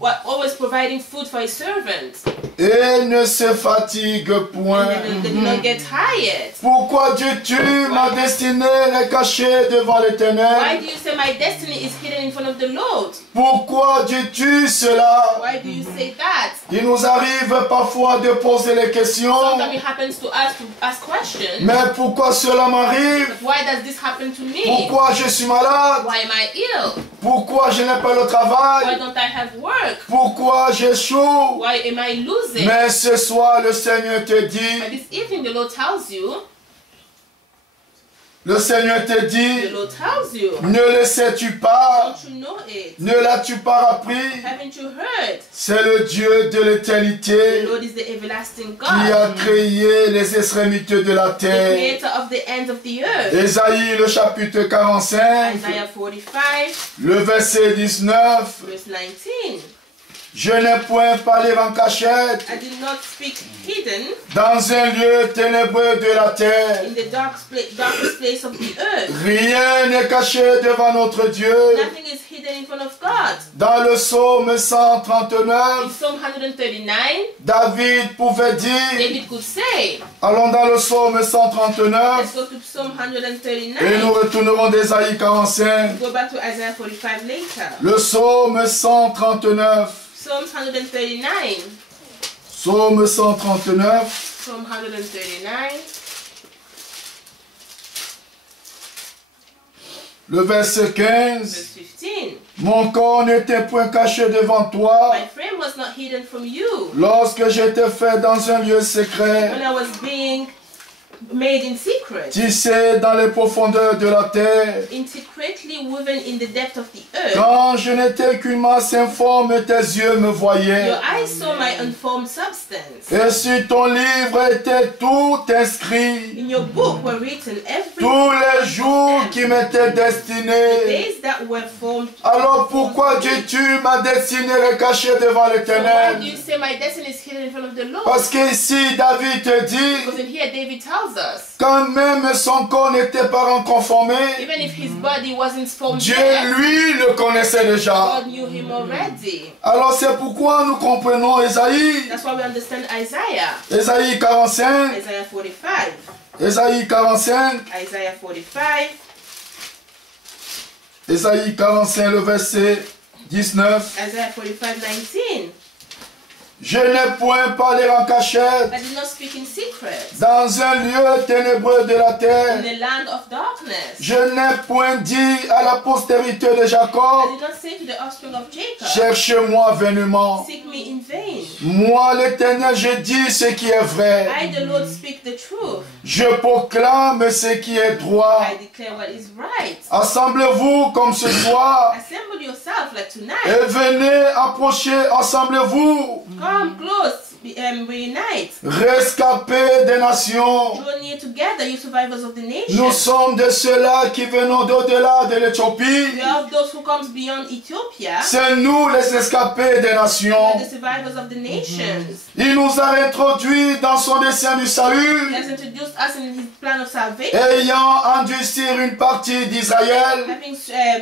was always providing food for his servants. Et ne se fatigue point. They did not get tired. Pourquoi dis-tu, ma destinée est cachée devant Why l'Éternel? do you say my destiny is hidden in front of the Lord? Pourquoi dis-tu cela? Why do you say that? Il nous arrive parfois de poser les questions. Sometimes it happens to us to ask questions. Mais pourquoi cela m'arrive? Why does this happen to me? Pourquoi je suis malade? Why am I ill? Pourquoi je n'ai pas le Why travail? don't I have work? Pourquoi j'échoue? Why am I losing? Mais ce soir, le Seigneur te But dit, this evening the Lord tells you, le Seigneur te the dit, Lord tells you, ne le sais-tu pas? don't you know it? Ne l'as-tu pas appris? Haven't you heard? C'est le Dieu de The l'éternité Lord is the everlasting qui a God, créé les extrémités de la the terre. creator of the ends of the earth. Ésaïe, le chapitre 45, Isaiah 45, le verset 19. verse 19. Je n'ai point parlé en cachette I did not speak hidden dans un lieu ténébreux de la terre. in the darkest place of the earth. Rien n'est caché devant notre Dieu. Nothing is hidden in front of God. Dans le psaume In 139, Psalm 139, David pouvait dire, David could say, allons dans le psaume 139 let's go to Psalm et 139. nous retournerons d'Ésaïe 45. Go back to Isaiah 45 later. Le psaume 139. Psalm 139. Psaume 139. Psalm 139. Le verset 15. Verse 15. Mon corps n'était point caché devant toi My frame was not hidden from you lorsque j'étais fait dans un lieu secret, when I was being made in secret, tissé dans les profondeurs de la terre. intricately woven in the depth of the earth. Quand je n'étais qu'une masse informe, tes yeux me voyaient. Your eyes saw my unformed substance. Et sur ton livre était tout inscrit, In your book were written every tous les jours qui m'étaient destinés. days that were formed. Alors pourquoi dis-tu ma destinée est cachée devant So why l'Éternel? do you say my destiny is hidden in front of the Lord? Parce qu'ici David te Because dit, in here David tells us, quand même son corps n'était pas conformé, even if his body wasn't formed Dieu yet, lui le connaissait déjà. God knew him already. Alors c'est pourquoi nous comprenons Ésaïe, That's why we understand Isaiah. Ésaïe 45, Isaiah 45. Ésaïe 45, Isaiah 45. Ésaïe 45, le verset 19. Isaiah 45, 19. Je n'ai point parlé en cachette I did not speak in secret dans un lieu ténébreux de la in terre. the land of darkness. Je n'ai point dit à la postérité de I Jacob, did not say to the offspring of Jacob, cherchez-moi vainement. seek me in vain. Moi, l'Éternel, je dis ce qui est vrai. I, the Lord, speak the truth. Je proclame ce qui est droit. I declare what is right. Assemblez-vous comme ce soir Assemble yourself like tonight. et venez approcher, assemblez-vous, Come close, reunite. rescapés des nations. Draw near together, you survivors of the Nous nation. sommes de ceux-là qui venons d'au-delà de l'Éthiopie. We are those who comes beyond Ethiopia. C'est nous les escapés des We nations. are the survivors of the nations. Il nous a introduits dans son dessein du He salut, has introduced us in his plan of salvation, ayant endurcir une partie d'Israël, having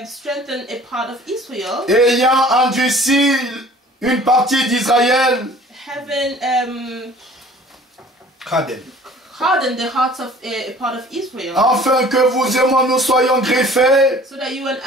strengthened a part of Israel, ayant endurci une partie d'Israël, having Kaden. hardened the hearts of a part of Israel, afin que vous et moi nous soyons griffés so that you and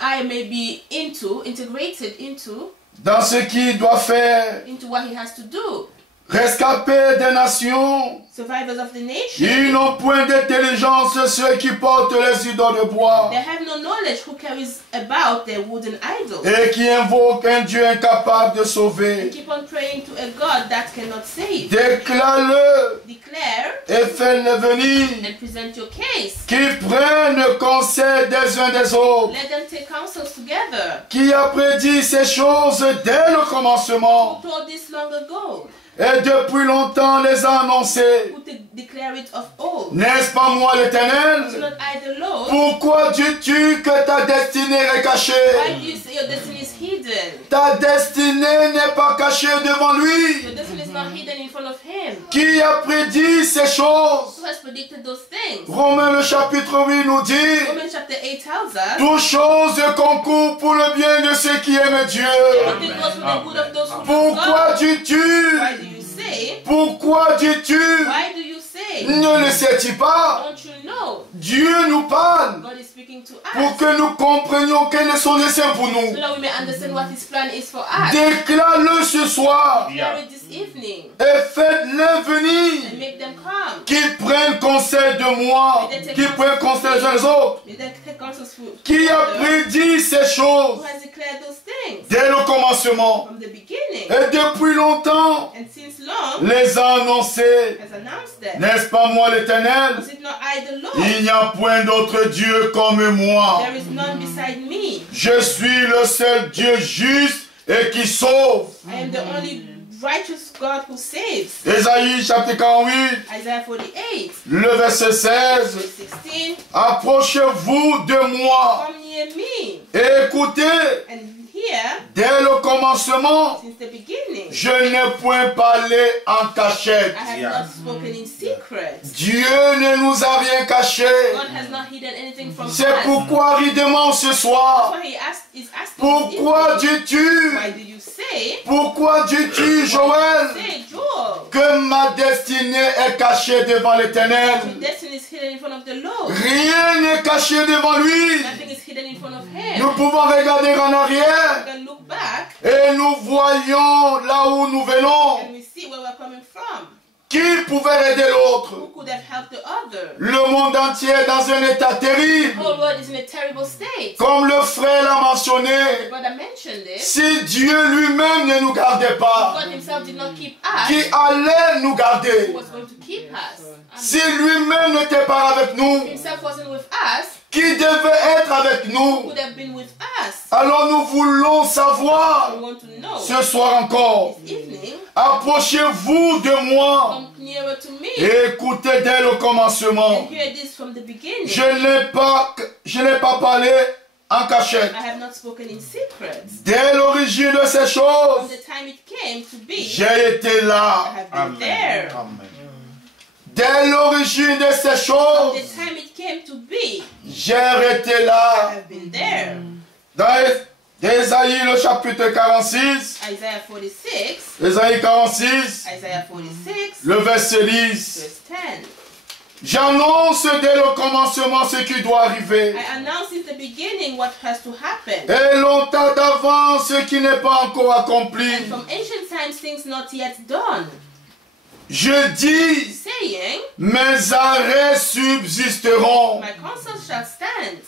I may be integrated into dans ce qu'il doit faire, what he has to do. rescapés des nations. Survivors of the nation. Ils n'ont point d'intelligence ceux qui portent les idoles de bois They have no knowledge who carries about their wooden idols. et qui invoquent un Dieu incapable de And sauver. keep on praying to a God that cannot save. Déclare-le Declare et fais-le venir, and present your case. qui prennent conseil des uns des autres, Let them take counsels together. qui a prédit ces choses dès le commencement Who told this long ago? et depuis longtemps les a annoncés. Who declare it of old? N'est-ce pas moi Is l'Éternel? not I the Lord? Pourquoi dis-tu que ta destinée est Why cachée? do you say your destiny is hidden? Ta destinée n'est pas cachée devant lui. Your destiny is not hidden in front of him. Qui a prédit ces choses? Who has predicted those things? Romains le chapitre 8 nous dit, Romans chapter 8 tells us, toutes choses concourent pour le bien de ceux qui aiment Dieu. everything goes for the good of those who love Pourquoi God. dis-tu? Why do you say? Pourquoi dis-tu? Why do you say? Ne le sais-tu pas? Don't you know? Dieu nous parle God is speaking to pour us que nous comprenions quel est son dessein pour so nous. that we may understand what his plan is for us. Déclare-le ce soir Declare it this evening et faites-le and venir. make them come. Qui prennent conseil de moi, qui prennent conseil les uns des autres. May they take counsels for Qui a prédit ces choses who has declared those things dès le commencement from the beginning et depuis longtemps and since long les a annoncés. has announced them. N'est-ce pas moi l'Éternel? Is it not I the Lord? Il n'y a point d'autre Dieu comme moi. There is none beside me. Je suis le seul Dieu juste et qui sauve. I am the only righteous God who saves. Ésaïe chapitre 48, Isaiah 48, le verset 16. verse 16. Approchez-vous de moi Come near me et écoutez and here, dès le commencement, since the beginning, je n'ai point parlé en cachette. I have not spoken in secret. Dieu ne nous a rien caché. God has not hidden anything from us. C'est pourquoi il demande ce That's soir, why is asking pourquoi this evening, dis-tu, why do you say, Joël, say, Joel, que ma destinée est cachée devant l'Éternel? your destiny is hidden in front of the Lord. Rien n'est caché devant lui. Nothing is hidden in front of him. Nous pouvons regarder en We arrière can look back et nous voyons là où nous venons. and we see where we're coming from. Qui pouvait aider l'autre? Who could have helped the other? Le monde entier est dans un état The terrible. whole world is in a terrible state. Comme le frère l'a The mentionné, brother mentioned it. si Dieu lui-même ne nous gardait pas, God himself did not keep us. qui allait nous He garder? was going to keep us. Si lui-même n'était pas avec nous, Himself wasn't with us. qui devait être avec Who nous? could have been with us? Alors nous voulons We savoir want to know. ce soir encore. This evening, Approchez-vous de moi come nearer to me et écoutez dès le commencement. and hear this from the beginning. Je n'ai pas parlé en cachette. I have not spoken in secret. Dès l'origine de ces From choses, the time it came to be, j'ai été I là. have been there. Dès l'origine de ces From choses, the time it came to be, j'ai été I là. have been there. Dans Ésaïe, le chapitre 46, Isaiah 46, Ésaïe 46, Isaiah 46, le verset 10. verse 10. J'annonce dès le commencement ce qui doit arriver. I announce in the beginning what has to happen. Et longtemps d'avance ce qui n'est pas encore accompli. And from ancient times, things not yet done. Je dis, Saying, mes arrêts subsisteront. my counsel shall stand.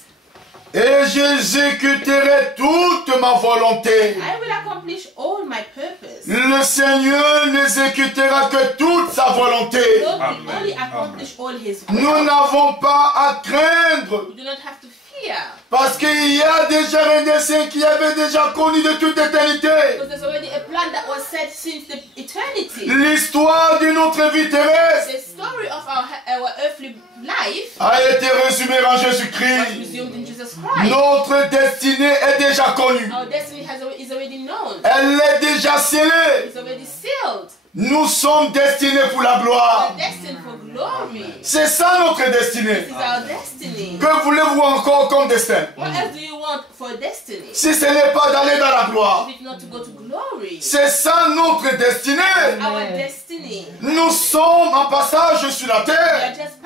Et j'exécuterai toute ma volonté. I will accomplish all my purpose. Le Seigneur n'exécutera que toute sa volonté. Lord will only accomplish all his will. Nous n'avons pas à craindre. We do not have to fear. Parce qu'il y a déjà un dessein qui avait déjà connu de toute éternité. Because there's already a plan that was set since the eternity. L'histoire de notre vie terrestre The story of our earthly life a été résumée en was Jésus-Christ. resumed in Jesus Christ. Notre destinée est déjà connue. Our destiny is already known. Elle est déjà scellée. It's already sealed. Nous sommes destinés pour la gloire. We're destined for glory. C'est ça notre This destinée. is our destiny. Que voulez-vous encore comme destin? What else do you want for destiny? Si ce n'est pas d'aller dans la gloire. If not to go to glory. C'est ça notre destinée. Our destiny. Nous sommes en passage sur la We are terre. just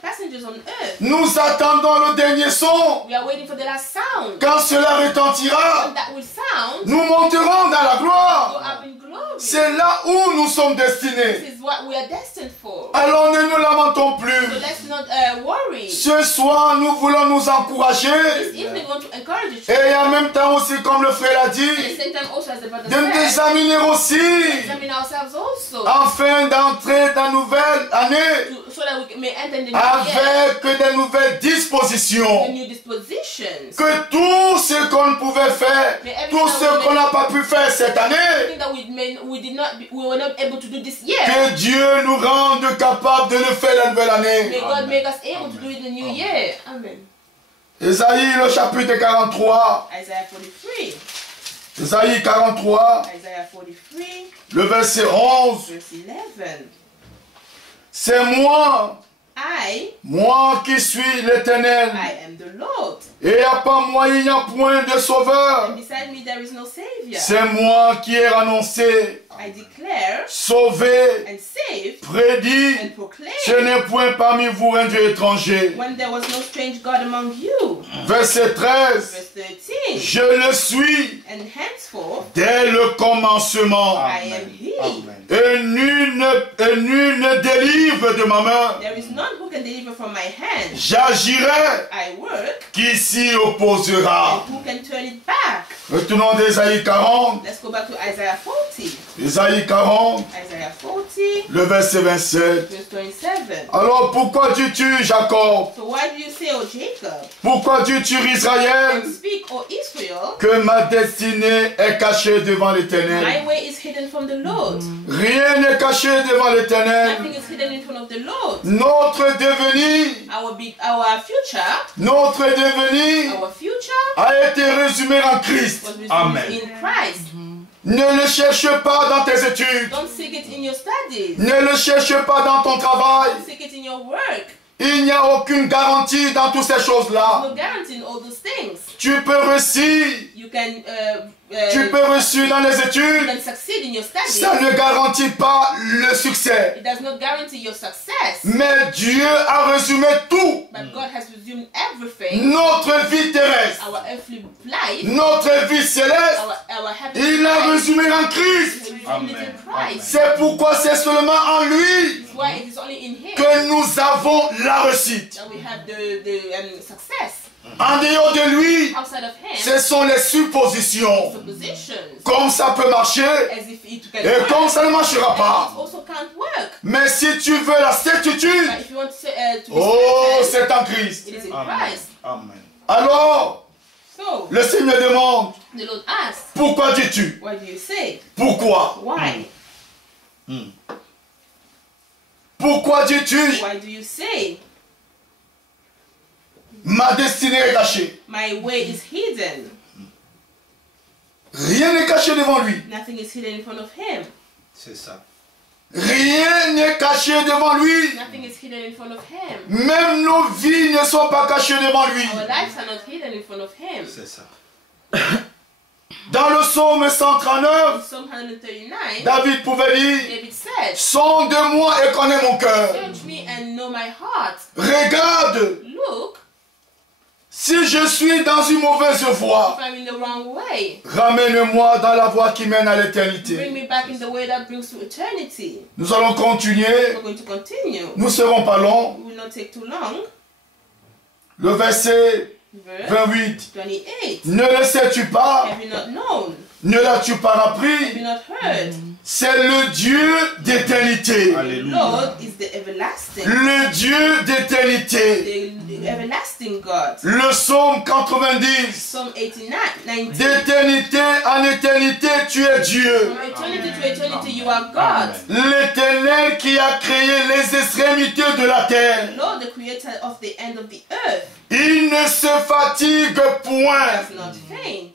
passengers on earth. Nous attendons le dernier son. We are waiting for the last sound. Quand cela retentira, When that will sound, nous monterons dans la go gloire. up in glory. C'est là où nous sommes destinés. This is what we are destined for. Alors ne nous lamentons So plus. let's not worry. Ce soir, nous voulons nous This encourager. evening, we want to encourage you. Et en même temps aussi, comme le frère l'a At the dit, same time, also as the brother de nous said, examiner aussi examine ourselves also. afin d'entrer dans la nouvelle année So that we may enter in the new year. avec de nouvelles The dispositions. new dispositions. Que tout ce qu'on pouvait faire, tout ce qu'on n'a pas pu faire cette année, Something that we were not able to do this year. que Dieu nous rende capables de le faire la nouvelle année. May God make us able to do it in the new year. Amen. Ésaïe, le chapitre 43. Isaiah 43. Ésaïe 43, Isaiah 43, le verset 11. verse 11. C'est I moi qui suis l'Éternel. am the Lord. Et à part moi, il n'y a point de sauveur. And beside me there is no Savior. C'est moi qui ai annoncé, I declare sauvé, and save prédit. and proclaim Ce n'est point parmi vous un Dieu étranger. when there was no strange God among you. Verset 13. Verse 13. Je le suis And henceforth dès le commencement. I am He. Et nul ne délivre de ma main. There is none who can deliver from my hand. J'agirai, I work, qui s'y opposera. and who can turn it back? Retournons d'Ésaïe 40. Let's go back to Isaiah 40. Isaïe 40, Isaiah 40, le verset 27. verse 27. Alors pourquoi dis-tu Jacob? So why do you say, O Jacob, Pourquoi dis-tu Israël? and speak, O Israel, Que ma destinée est cachée devant l'Éternel. my way is hidden from the Lord. Rien n'est caché devant l'Éternel. Nothing is hidden in front of the Lord. Notre devenir, Our future a été résumé en Christ. was revealed Amen. in Christ. Ne le cherche pas dans tes études. Don't seek it in your studies. Ne le cherche pas dans ton travail. Don't seek it in your work. Il n'y a aucune garantie dans toutes ces choses-là. No guarantee in all those things. Tu peux réussir. You can Tu peux réussir dans les you études. can succeed in your studies. Ça ne garantit pas le succès. It does not guarantee your success. Mais Dieu a résumé tout. But God has resumed everything. Notre vie terrestre, Our earthly life, notre vie céleste, our happy il l'a life, résumé en He Christ. resumed it Amen. in Christ. C'est pourquoi c'est seulement en lui That's why it is only in Him que nous avons la réussite. that we have the success. En dehors de lui, Outside of Him, ce sont les suppositions. suppositions, Comme ça peut marcher as if it can et work, comme ça ne marchera and pas. it also can't work. Mais si tu veux la certitude, But if you want to be oh, certain, c'est en Christ. it is in Amen. Christ. Amen. Alors, So, le Seigneur demande, the Lord asks, pourquoi dis-tu? what do you say? Pourquoi? Why? Pourquoi dis-tu? Why do you say, Ma destinée est cachée. my way is hidden? Rien n'est caché devant lui. Nothing is hidden in front of Him. C'est ça. Rien n'est caché devant lui. Nothing is hidden in front of Him. Même nos vies ne sont pas cachées devant lui. Our lives are not hidden in front of Him. C'est ça. Dans le psaume 139, Psalm 139, David pouvait dire, David said, sonde-moi et connais mon cœur. search me and know my heart. Regarde, Look, si je suis dans une mauvaise voie, if I'm in the wrong way, ramène-moi dans la voie qui mène à bring l'éternité. me back in the way that brings to eternity. Nous allons continuer. We're going to continue. Nous ne serons pas longs. It will not take too long. Le verset Verse 28. 28. Ne le sais-tu pas? Have you not known? Ne l'as-tu pas Have appris? you not heard? C'est le Dieu d'éternité. The Alléluia. Lord is the everlasting. Le Dieu d'éternité. The everlasting God. Le psaume 90. Psalm 89, 19. D'éternité en éternité, tu es Dieu. From eternity to eternity, you are God. L'Éternel qui a créé les extrémités de la terre. The Lord, the creator of the end of the earth, Il ne se fatigue point. does not faint.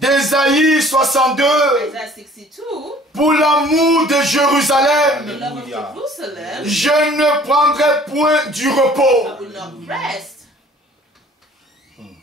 D'Ésaïe 62. Isaiah 62, Pour l'amour de Jérusalem, the love of Jerusalem, je ne prendrai point du repos. I will not rest.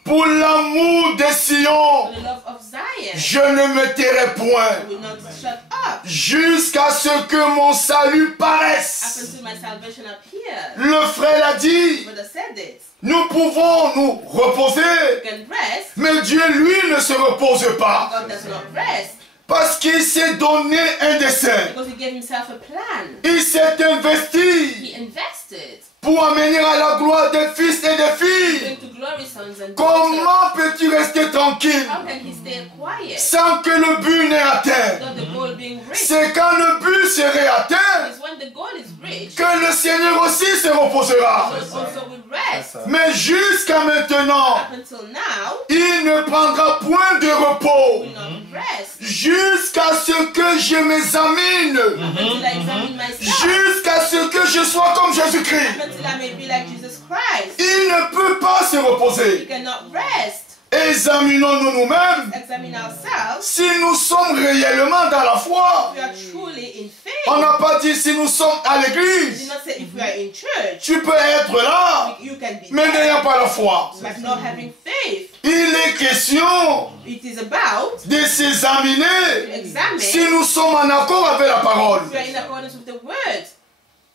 Pour l'amour de Sion, For the love of Zion, je ne me tairai I point. will not shut up. Jusqu'à ce que mon salut Up paraisse. until my salvation appears. Le frère a dit, Brother said it. nous pouvons nous reposer, You can rest. mais Dieu, lui, ne se repose pas. God does not rest. Parce qu'il s'est donné un dessein. Because He gave Himself a plan. Il s'est investi He invested. pour amener à la gloire des fils et des filles. Going to glory sons and daughters. Comment peux-tu rester tranquille How can He stay quiet? sans que le but n'ait atteint? Without the goal being reached. C'est quand le but serait atteint It's when the goal is reached, que le Seigneur aussi se reposera. God also will rest. Mais jusqu'à maintenant, Up until now, il ne prendra point de we repos will not rest. jusqu'à ce que je m'examine, Until I examine myself. jusqu'à ce que je sois comme Jésus-Christ. Until I may be like Jesus Christ. Il ne peut pas se We reposer. cannot rest. Examinons-nous nous-mêmes Examine ourselves. si nous sommes réellement dans la foi. We are truly in On faith. n'a pas dit si nous sommes à We l'église. did not say if we are in church. Tu peux être là, You can be mais there, n'ayant pas la foi. but not having faith. Il est question It is about de to s'examiner examine si nous sommes en accord avec la parole. if we are in accordance with the word.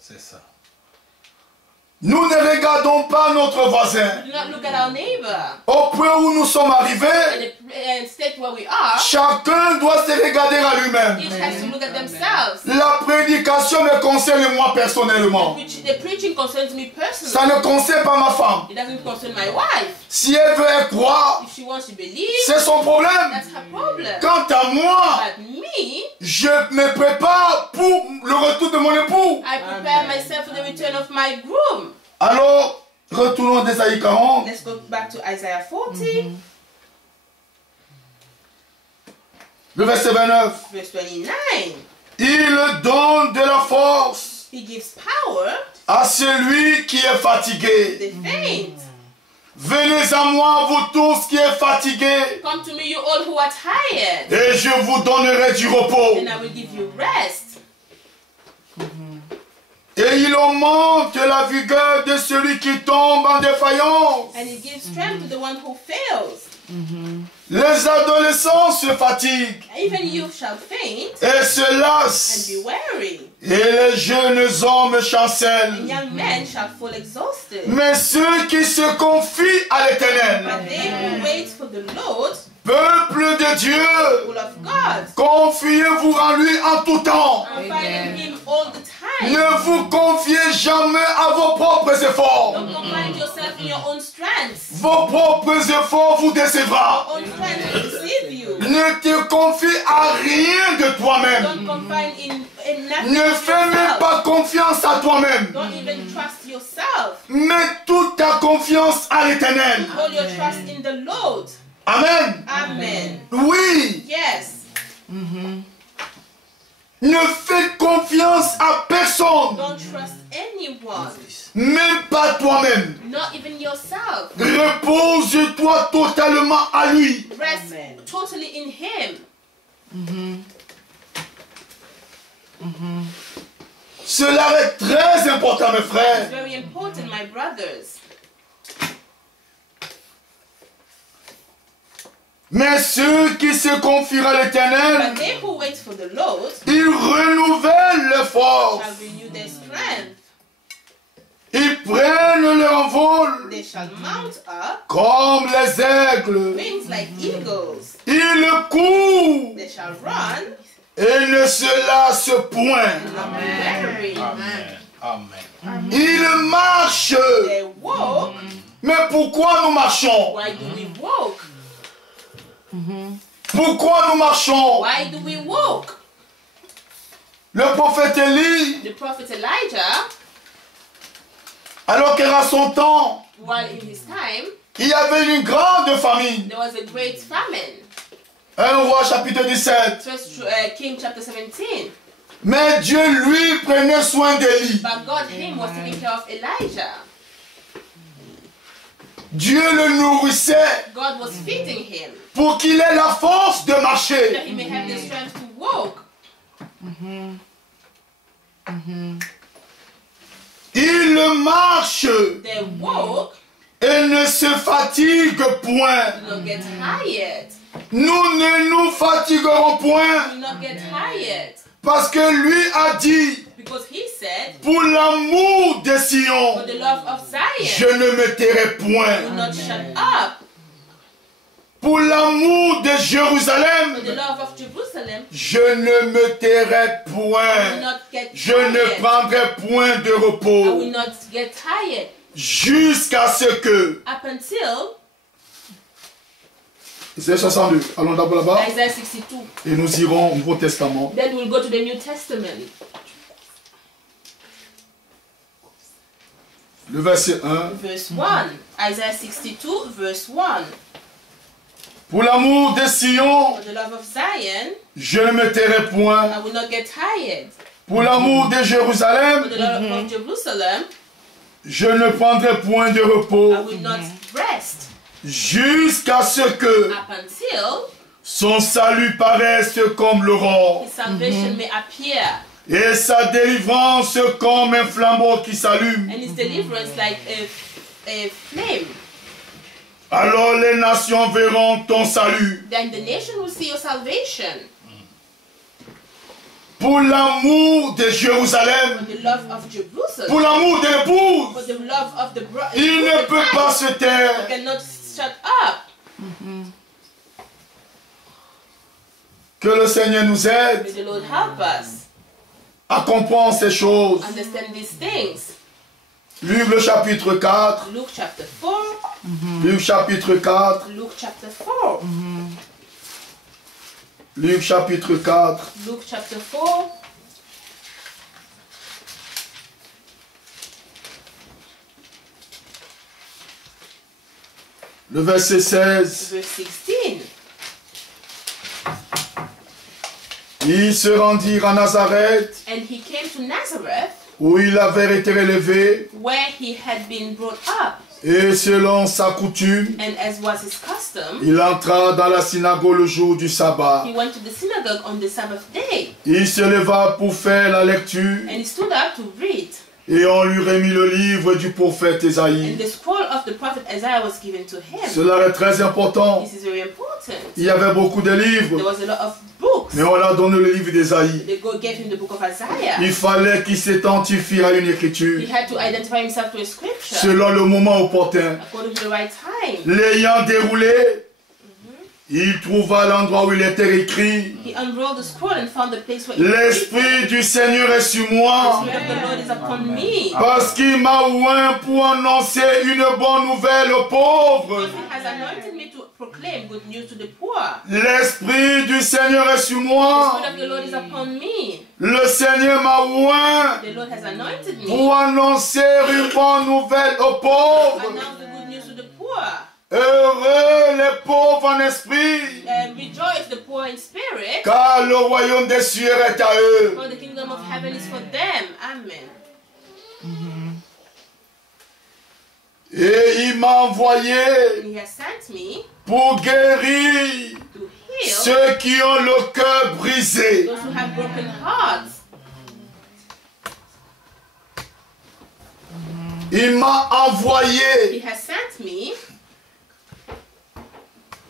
C'est ça. Nous ne regardons pas notre voisin. Do not look at our neighbor. Au point où nous sommes In arrivés, the state where we are, chacun doit se regarder à lui-même. each has to look at themselves. La prédication me concerne moi personnellement. The preaching concerns me personally. Ça ne concerne pas ma femme. It doesn't concern my wife. Si elle veut y croire, If she wants to believe, c'est son problème. that's her problem. Quant à moi, But me, je me prépare pour le retour de mon époux. I prepare myself for the return of my groom. Alors, retournons d'Ésaïe 40. Let's go back to Isaiah 40, Le verset 29. verse 29. Il donne de la force He gives power à celui qui est to fatigué. the faint. Venez à moi, vous tous qui êtes fatigués, Come to me, you all who are tired, et je vous donnerai du repos. and I will give you rest. Et il augmente la vigueur de celui qui tombe en défaillance. And he gives strength to the one who fails. Les adolescents se fatiguent Even you shall faint et se and lassent, be weary, et les jeunes hommes and chancellent. young men shall fall exhausted. Mais ceux qui se confient à l'Éternel, But they who wait for the Lord, peuple de Dieu, full of God, confiez-vous en lui en tout temps. confide in him all the time. Ne vous confiez jamais à vos propres efforts. Don't confide yourself in your own strength. Vos propres efforts vous décevra. Your own strength will deceive you. Ne te confie à rien de toi-même. Don't confide in nothing Ne of fais même yourself. pas confiance à toi-même. Don't even trust yourself. Mets toute ta confiance à l'Éternel. All your trust in the Lord. Amen. Amen. Oui. Yes. Ne fais confiance à personne. Don't trust anyone. Même pas toi-même. Not even yourself. Repose-toi totalement à lui. Rest totally in him. Cela est très important, mes It's frères. very important, my brothers. Mais ceux qui se confient à l'Éternel, But they who wait for the Lord ils renouvellent leurs forces. shall renew their strength. Ils prennent leur envol They shall mount up comme les aigles. wings like eagles. Ils courent They shall run et ne se lassent point. and not be weary. Amen. Ils marchent. They walk. Mais pourquoi nous marchons? Why do we walk? Pourquoi nous marchons? Why do we walk? Le prophète Élie, The prophet Elijah, alors qu'à son temps, while in his time, il y avait une grande famine. there was a great famine. 1 Roi chapitre 17. First King chapter 17. Mais Dieu lui prenait soin d'Élie. But God him was taking care of Elijah. Dieu le nourrissait God was feeding him pour qu'il ait la force de so that marcher. he may have the strength to walk. Il marche They walk, et ne se fatigue point. do not get tired. Nous ne nous fatiguerons point Do not get tired. parce que lui a dit, Because he said, pour l'amour de for Sion, the love of je Zion, ne me tairai do point. not shut up. Pour l'amour de For Jérusalem, the love of Jerusalem, je ne me tairai do point. not get Je ne tired. prendrai point de I will repos not get tired. jusqu'à ce que... Up until Isaïe 62, allons d'abord là-bas Isaiah 62. et nous irons au Nouveau Testament. Then we'll go to the New Testament. Le verset 1. Verse 1. Isaiah 62, verse 1. Pour l'amour de Sion, For the love of Zion, je ne me tairai point. I will not get tired. Pour l'amour de For Jérusalem, the love of Jerusalem, je ne prendrai point de repos I will not rest. jusqu'à ce que Up until son salut paraisse comme l'aurore his salvation may appear, et sa délivrance comme un flambeau qui s'allume. and his deliverance like a flame. Alors les nations verront ton salut. Then the nation will see your salvation. Pour l'amour de For Jérusalem, the love of Jerusalem, pour l'amour de for l'épouse, the love of the bride, il ne peut pas se taire. cannot shut up. Que le Seigneur nous aide May the Lord help us à comprendre ces choses. understand these things. Luc le chapitre 4. Luke chapter 4. Luc chapitre 4. Luke chapter 4. Luc chapitre 4. Luke chapter 4. Le verset 16. Verse 16. Ils se rendirent à Nazareth, And he came to Nazareth, où il avait été élevé, where he had been brought up. et selon sa coutume, And as was his custom, il entra dans la synagogue le jour du sabbat. he went to the synagogue on the Sabbath day. Il se leva pour faire la lecture, And he stood up to read. et on lui remit le livre du prophète And Ésaïe. the scroll of the prophet Isaiah was given to him. Cela est très important. This is very important. Il y avait beaucoup de There livres, was a lot of books. mais on a donné le livre d'Ésaïe. They gave him the book of Isaiah. Il fallait qu'il s'identifie à une écriture, He had to identify himself to a scripture selon le moment opportun. according to the right time. L'ayant déroulé, il trouva l'endroit où il était écrit: He unrolled the scroll and found the place where it was written, l'Esprit du Seigneur est sur the moi, Spirit of the Lord is upon me. parce qu'il m'a oint pour annoncer une bonne nouvelle aux pauvres. He has anointed me to proclaim good news to the poor. L'Esprit du Seigneur est sur The moi. Spirit of the Lord is upon me. Le Seigneur m'a oint The Lord has anointed me. pour annoncer une bonne nouvelle aux pauvres. Announce the good news to the poor. Heureux les pauvres en esprit, Rejoice the poor in spirit, car le royaume des cieux est à eux. for the kingdom of heaven is for them. Amen. Et il m'a envoyé And he has sent me pour guérir to heal ceux qui ont le cœur brisé. those who have broken hearts. Il m'a envoyé He has sent me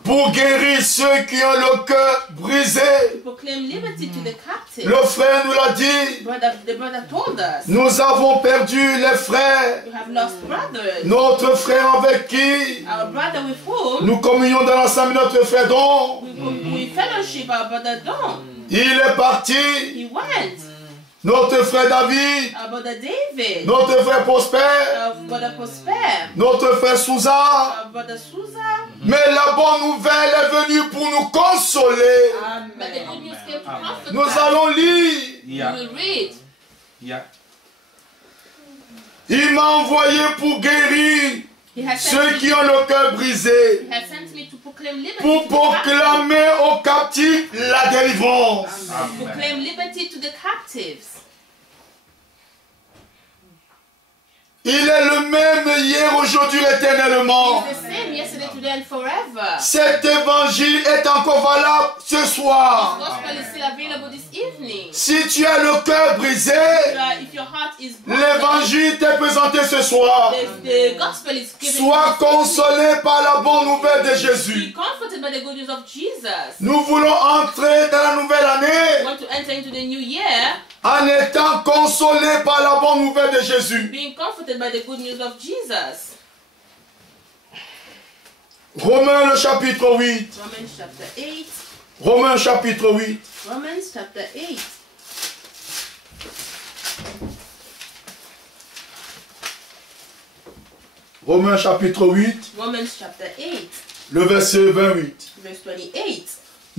pour guérir ceux qui ont le cœur brisé. to proclaim liberty to the captive. Le frère nous l'a dit. The brother told us, Nous avons perdu les frères. you have lost brothers. Notre frère avec qui Our brother with whom nous communions dans l'ensemble, notre frère dont we fellowship, our brother Don. il est parti. He went. Notre frère David, Our brother David. notre frère Prosper, Our brother Prosper. notre frère Souza. Our brother Susa. Mais la bonne nouvelle est venue pour nous consoler. But the good news came to comfort Nous us. allons lire. We will read. Il m'a envoyé pour guérir He has sent ceux me, qui ont le cœur brisé, he has sent me to proclaim liberty pour to the captive. proclamer aux captifs la délivrance. Proclaim liberty to the captives. Il est le même hier, aujourd'hui, éternellement. He's the same yesterday, today, and forever. Cet évangile est encore valable ce His soir. gospel is still available this evening. Si tu as le cœur brisé, If your heart is broken, l'évangile t'est présenté ce soir. the gospel is given. Sois consolé par la bonne nouvelle de Be Jésus. comforted by the good news of Jesus. Nous voulons entrer dans la nouvelle We année want to enter into the new year en étant consolé par la bonne nouvelle de Jésus. being comforted by the good news of Jesus. Romains le chapitre 8. Romans chapter 8. Romains chapitre 8. Romans chapter 8. Romains chapitre 8, Romans chapter 8. le verset 28. Verse 28.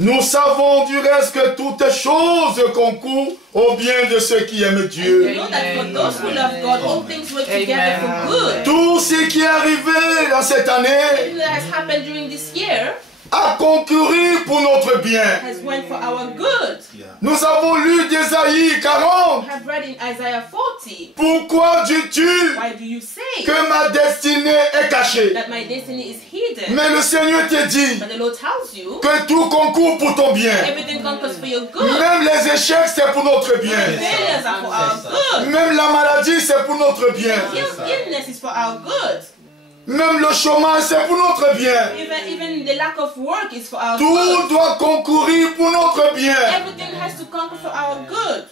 Nous savons du reste que toutes choses concourent au bien de ceux qui aiment We Dieu. know that for those who love God, all things work together for good. Tout ce qui est arrivé dans cette année Everything that has happened during this year a concouru pour notre bien. has went for our good. Nous avons lu d'Ésaïe 40. I have read in Isaiah 40. Pourquoi dis-tu Why do you say que ma destinée est cachée? that my destiny is hidden? Mais le Seigneur te dit But the Lord tells you que tout concourt pour ton bien. everything conquers for your good. Même les échecs, c'est pour notre bien. Failures are for our good. Même la maladie, c'est pour notre bien. Illness is for our good. Même le chômage, c'est pour notre bien. Even the lack of work is for our Tout good. doit concourir pour notre bien. Everything has to conquer for our good.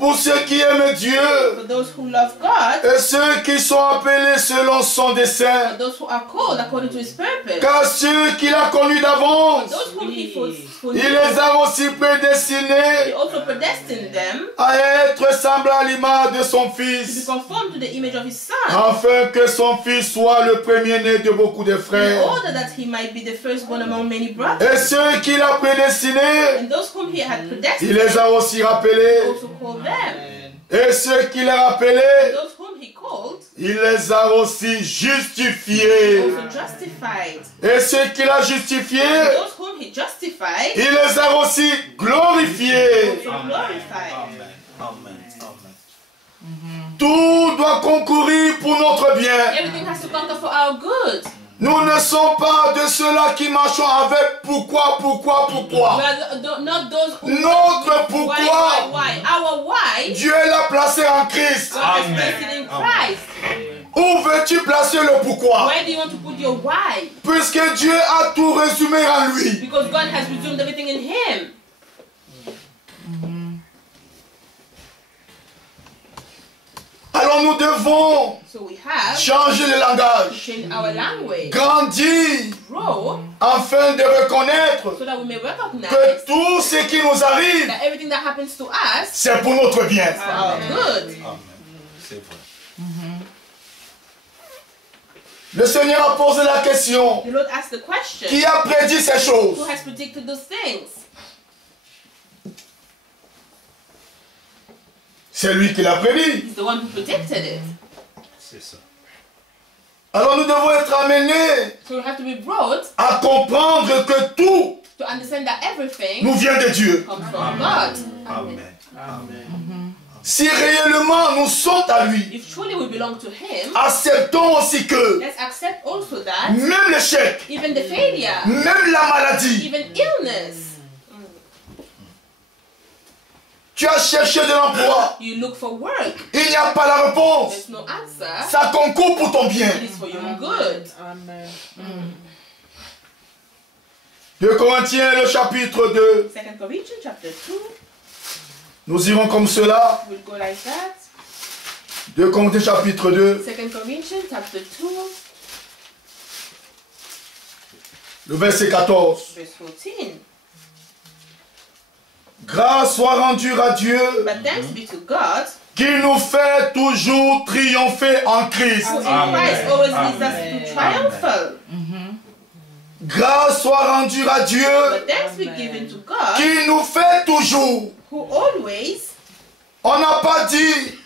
pour ceux qui aiment Dieu for those who love God, et ceux qui sont appelés selon son dessein. for those who are called according to His purpose, Car ceux qu'il a connus d'avance, those whom He il foreknew, les a aussi He prédestinés also predestined them à être semblables à l'image de son to be Fils, conformed to the image of His Son, afin que son Fils soit le premier-né de beaucoup de in frères. order that He might be the firstborn among many brothers. Et ceux qu'il a prédestinés, And those whom He had il predestined, les a aussi He rappelés. also called them. Et ceux qu'il a rappelés, And those whom He called, il les a aussi He justifiés. also justified. Et ceux qu'il a justifiés, And those whom He justified, il les a aussi glorifiés. also glorified. Amen. Amen. Amen. Tout doit concourir pour notre bien. Everything has to conquer for our good. Nous ne sommes pas de ceux-là qui marchons avec pourquoi. We are not those who Notre pourquoi, why. Our why, Dieu l'a placé en Christ. God has Amen. placed it in Christ. Où veux-tu placer le pourquoi? Where do you want to put your why? Puisque Dieu a tout résumé en lui. Because God has resumed everything in Him. Alors nous devons So we have changer le to langage, change our language, grandir, grow, afin de reconnaître so that we may recognize que tout ce qui nous arrive, that everything that happens to us c'est pour notre bien. is for our good. Amen. C'est vrai. Le Seigneur a posé la question, The Lord asked the question, qui a prédit ces choses? who has predicted those things? C'est lui qui l'a prédit. He's the one who predicted it. C'est ça. Alors nous devons être amenés So we have to be brought à comprendre que tout to understand that everything nous vient de Dieu. comes from God. Amen. Amen. Si réellement nous sommes à lui, If truly we belong to Him, acceptons aussi que let's accept also that même l'échec, even the failure, même la maladie, even illness, tu as cherché de l'emploi, you look for work, il n'y a pas la réponse, there's no answer, ça concourt pour ton bien. it is for your good. 2 Corinthiens, le chapitre 2, 2 Corinthians chapter 2, nous irons comme cela. we'll go like that. 2 Corinthiens, chapitre 2, 2 Corinthians chapter 2, le verset 14. verse 14. Grâce soit rendue à Dieu But thanks be to God, qui nous fait toujours triompher en Christ. who in Amen. Christ always leads us to triumphal. Grâce soit rendue à Dieu But thanks be given to God, qui nous fait toujours. who always, On n'a pas dit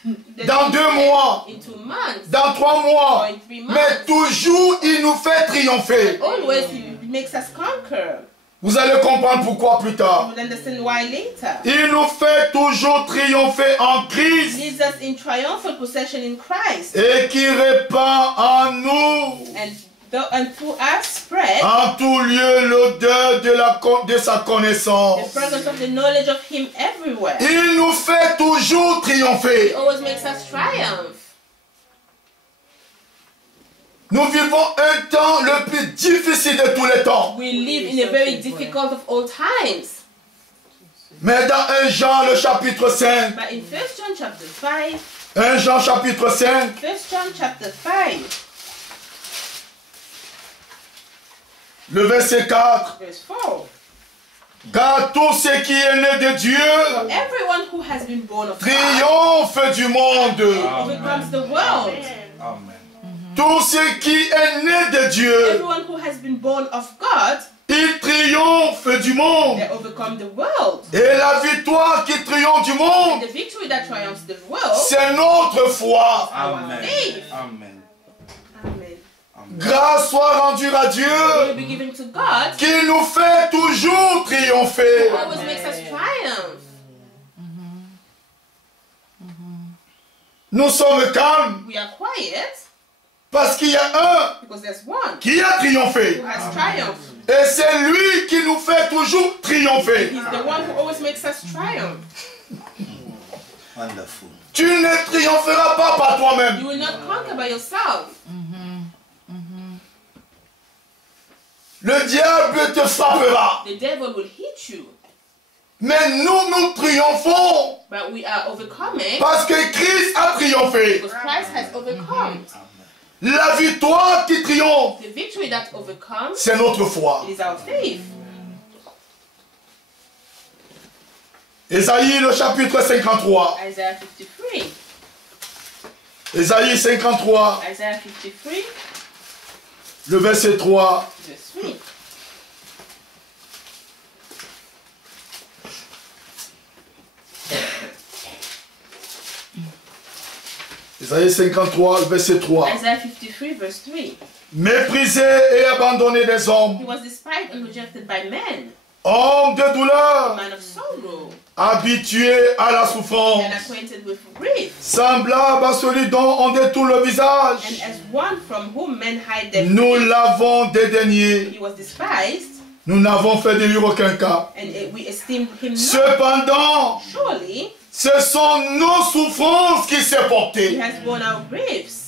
dans 2 mois, in 2 months, dans 3 mois, or in 3 months, mais toujours il nous fait triompher. always He makes us conquer. Vous allez comprendre pourquoi plus tard. We'll understand why later. Il nous fait toujours triompher en Christ Leads us in triumphal possession in Christ, et qui répand en nous and through us spread en tout lieu l'odeur de sa the connaissance. presence of the knowledge of Him everywhere. Il nous fait toujours He triompher. always makes us triumph. Nous vivons un temps le plus difficile de tous les temps. We live in a very difficult of all times. Mais dans 1 Jean, le chapitre 5, But in 1 John chapter 5, 1 Jean chapitre 5, 1 John chapter 5, le verset 4. verse 4. Car tout ce qui est né de Dieu Everyone who has been born of God triomphe du monde. overcomes the world. Amen. Tout ce qui est né de Dieu, Everyone who has been born of God, il triomphe du monde. they overcome the world. Et la victoire qui triomphe du And monde, the victory that triumphs the world, c'est notre foi. Amen. faith. Amen. Amen. Grâce soit rendue à Dieu Will be given to God, qui nous fait toujours triompher. who always makes us triumph. Nous sommes calmes We are quiet parce qu'il y a un because there's one qui a triomphé. who has triumphed. Et c'est lui qui nous fait toujours triompher. He's the one who always makes us triumph. Wonderful. Tu ne triompheras pas par toi-même. You will not conquer by yourself. Le diable te frappera. The devil will hit you. Mais nous triomphons. But we are overcoming Parce que Christ a triomphé. because Christ has overcome. La victoire qui triomphe, The victory that overcomes c'est notre foi. is our faith. Ésaïe, le chapitre 53. Isaiah 53. Ésaïe 53, Isaiah 53, le verset 3. verse 3. Ésaïe 53, le verset 3. Isaiah 53, verse 3. Méprisé et abandonné des hommes, He was despised and rejected by men, homme de a douleur, man of sorrow, habitué à la souffrance, and acquainted with grief, semblable à celui dont on détourne le visage. and as one from whom men hide their Nous face. l'avons dédaigné, He was despised, nous n'avons fait de lui aucun cas. and we esteemed him not. Cependant, Surely, ce sont nos souffrances qu'il s'est he porté. has borne our griefs.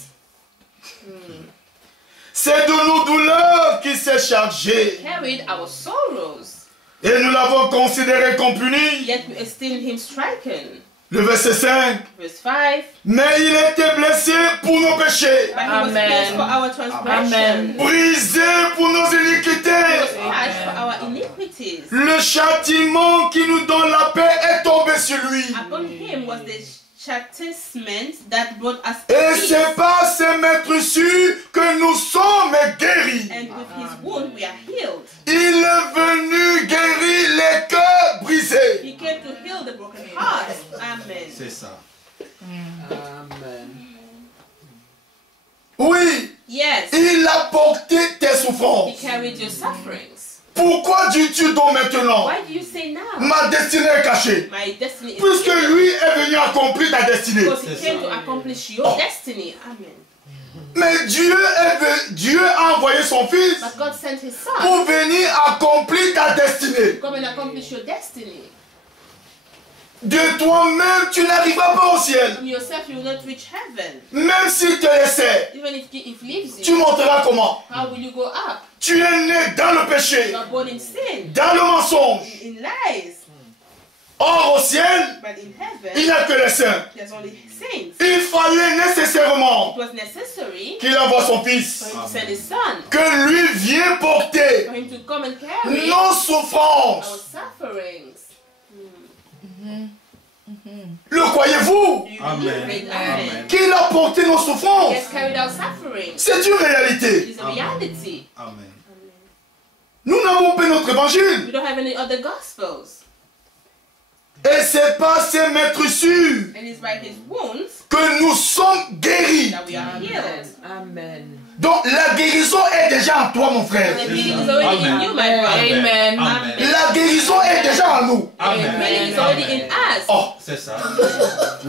C'est de nos douleurs qu'il s'est chargé. Carried our sorrows, Et nous l'avons considéré comme puni. yet we esteemed him stricken. Le verset 5. Verse 5. Mais il était blessé pour nos péchés, But he was pierced for our transgression. brisé pour nos iniquités. He was crushed for our iniquities. Le châtiment qui nous donne la paix est tombé sur lui. Upon him was the chastisement that brought us Et peace. c'est par ses maîtres que nous sommes guéris. And with his wound we are healed. Il est venu guérir les cœurs brisés. He came to heal the broken hearts. Amen. C'est ça. Oui, Yes, il a porté tes he souffrances. carried your sufferings. Pourquoi dis-tu donc maintenant, Why do you say now? ma destinée est cachée? My destiny is Puisque hidden. lui est venu accomplir ta destinée. Because he C'est came ça. to accomplish your destiny. Amen. Mais Dieu a envoyé son fils But God sent his son pour venir accomplir ta destinée. to come and accomplish your destiny. De toi-même, tu n'arriveras pas au ciel. From yourself you will not reach heaven. Même s'il te laissait, Even if he leaves tu you, monteras comment? how will you go up? Tu es né dans le péché, You are born in sin, dans le mensonge. in lies. Or au ciel, But in il heaven, n'y a que les saints. there's only saints. Il fallait nécessairement It was necessary qu'il envoie son fils, for him to send his son, que lui vienne porter for him to come and carry nos our souffrances. sufferings. Le croyez-vous? Do you Amen. believe it? Amen. Qu'il a porté nos He souffrances. has carried our sufferings. C'est une It réalité. is a reality. Amen. Nous n'avons pas notre évangile. We don't have any other gospels. Et c'est par ses maîtres sûrs And it's by his wounds que nous sommes guéris. that we are healed. Amen. Donc la guérison est déjà en toi, mon frère. The healing is already in you, my brother. Amen. Amen. La guérison est déjà en nous. The healing is already in us. Oh, C'est ça.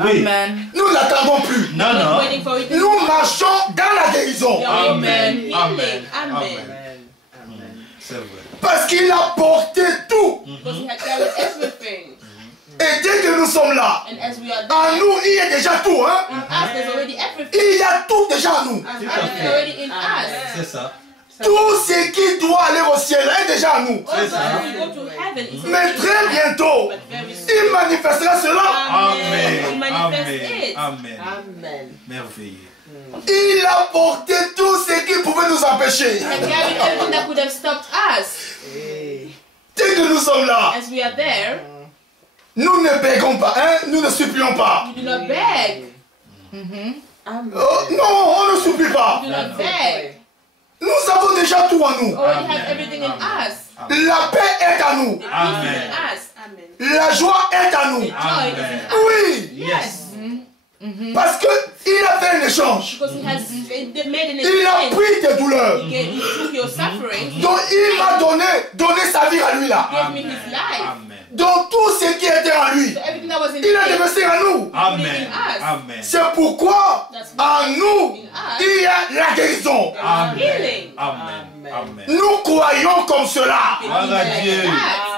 Oui. Amen. nous n'attendons plus. Non, We're not non. waiting for it. Nous marchons dans la guérison. We are Amen. healing. Amen. Amen. C'est vrai. Parce qu'il a porté tout. Because he had carried everything. Et dès que nous sommes là, And as we are en there, nous, il y a déjà tout. Hein? in us there's already everything. Il y a tout déjà en nous. As us is already in us. C'est ça. Tout ce qui doit aller au ciel est déjà en nous. Also, ça. as we go to heaven, it's Mais already très in us. bientôt, But very soon. il manifestera cela. Amen. We Amen. manifest Amen. it. Amen. Amen. Merveilleux. Il a porté tout ce qui pouvait nous empêcher. And carried everything that could have stopped us. Dès que nous sommes là, As we are there, nous ne bégons pas, hein? Nous ne supplions pas. we do not beg. Amen. Oh, non, on ne supplie pas. We do not beg. Nous avons déjà tout en nous. We already have Amen. everything in Amen. us. La paix est à nous. The peace is Amen. in us. Amen. La joie est à nous. The joy is in us. Oui, Yes. parce que il a fait un échange. Because he has made an Il a exchange. pris tes douleurs. He took your suffering. Donc il m'a donné sa vie à lui là. Gave me his life. Amen. Donc tout ce qui était en lui, So everything that was in il a him, déversé en nous. Amen. Amen. C'est pourquoi en nous, il y a la guérison. there is healing. Amen. Amen. Nous croyons comme cela Gloire à Dieu.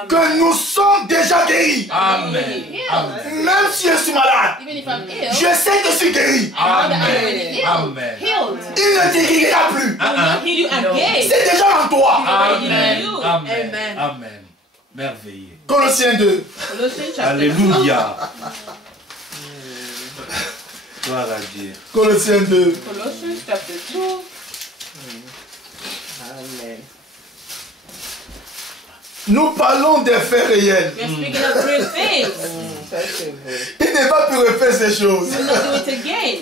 que nous sommes déjà guéris. Amen. Amen. Même si je suis malade, Even if I'm ill, je sais que je suis guéri. I know that I'm already Amen. healed. Amen. Healed. Il ne te guérira plus. He will not heal you again. C'est déjà en toi. Amen. You. Amen. Amen. Merveilleux. Colossiens 2. Colossians chapter 2. Alléluia. Gloire à Dieu. Colossiens 2. Colossians chapter 2. Amen. Nous parlons des faits réels. We are speaking of real things. Ça c'est beau. Il ne va plus refaire ces choses. We will not do it again.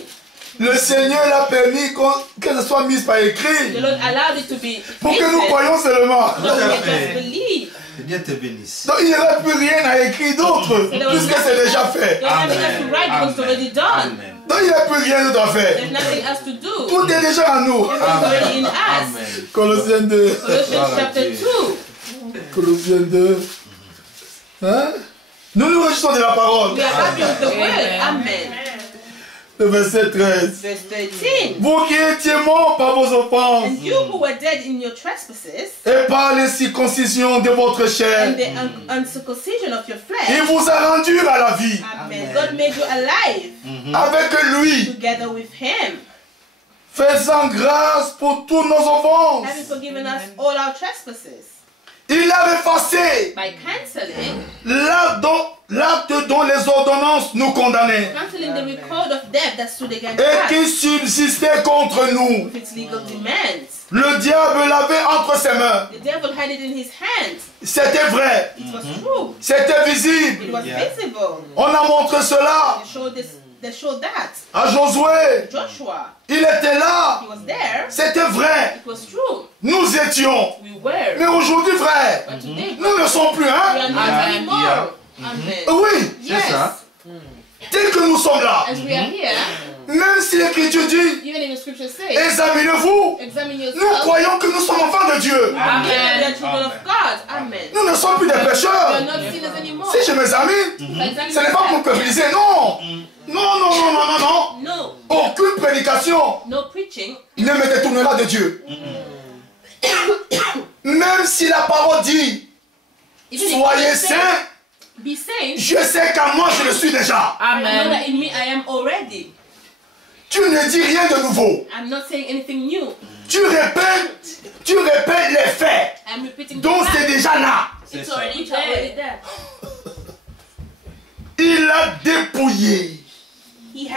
Le Seigneur l'a permis que ce soit mis par The écrit Lord allowed it to be pour que nous written, croyions seulement. so we can just believe. Que Dieu te bénisse. Donc il n'y aura plus rien à écrire d'autre puisque c'est déjà fait. There's nothing else to write because it's already done. Amen. Donc il n'y a plus rien d'autre à There's faire. nothing else to do. Tout est déjà en nous. Everything's already in us. Amen. Colossiens 2. Colossians chapter 2. Colossiens 2. Hein? Nous nous réjouissons de la parole. We are happy with the word. Amen. Le verset 13. Verse 13. Vous qui étiez morts par vos offenses And you who were dead in your trespasses et par les circoncisions de votre chair, and the uncircumcision of your il flesh. vous a rendu à la vie Amen. God made you alive avec lui, together with Him, faisant grâce pour tous nos offenses. having forgiven us all our trespasses Il a effacé by cancelling l'acte dont les ordonnances nous condamnaient the record of debt that stood against et qui us subsistait contre nous. with its legal demands. Le diable l'avait entre ses mains. The devil had it in his hands. C'était vrai. It was true. C'était It visible. was visible. On a montré cela They showed that. à Josué. Joshua, Il était là. he was there. C'était vrai. It was true. Nous étions. We were. Mais aujourd'hui, frère, But today, nous ne sommes plus, we are hein? not anymore. Amen. Oui, Yes. ça. tel que nous sommes là. As we are here, Même si l'Écriture dit, even in the scripture says, examinez-vous. examine Nous yourself. croyons que nous sommes enfants de Dieu. We are children of God. Amen. Nous ne sommes plus des We are pécheurs. not sinners anymore. Si je m'examine, Examine ce n'est pas pour me yourself. culpabiliser, non. Non, non, non, non, non, non. No, Aucune prédication no preaching. ne me détournera de Dieu. Même si la parole dit, Even if soyez it says, saints, be saints. je sais qu'en moi je le suis déjà. I know that in me I am already. Tu ne dis rien de nouveau. I'm not saying anything new. Tu répètes les faits. I'm repeating the Donc c'est fact. déjà là. It's already there. Il a dépouillé. He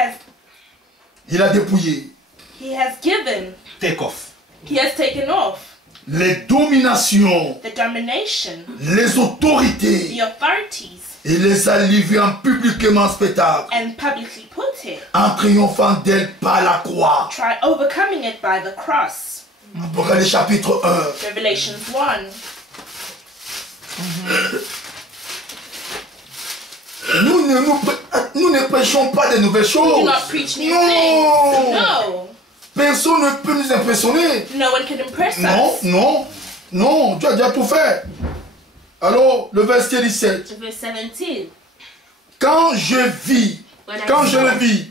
has given. Take off. He has taken off Les dominations, the domination, les autorités, the authorities, et les a livrées en publiquement spectacle, and publicly put it, en triomphant d'elle par la croix. try overcoming it by the cross. Apocalypse chapitre 1. Revelations 1. Nous ne prêchons pas de nouvelles Do choses. not preach new Non. things. No. Personne ne peut nous impressionner. No one can impress Non, us. non, non, tu as déjà tout fait. Alors, le verset 17. Verse 17. Quand je le vis,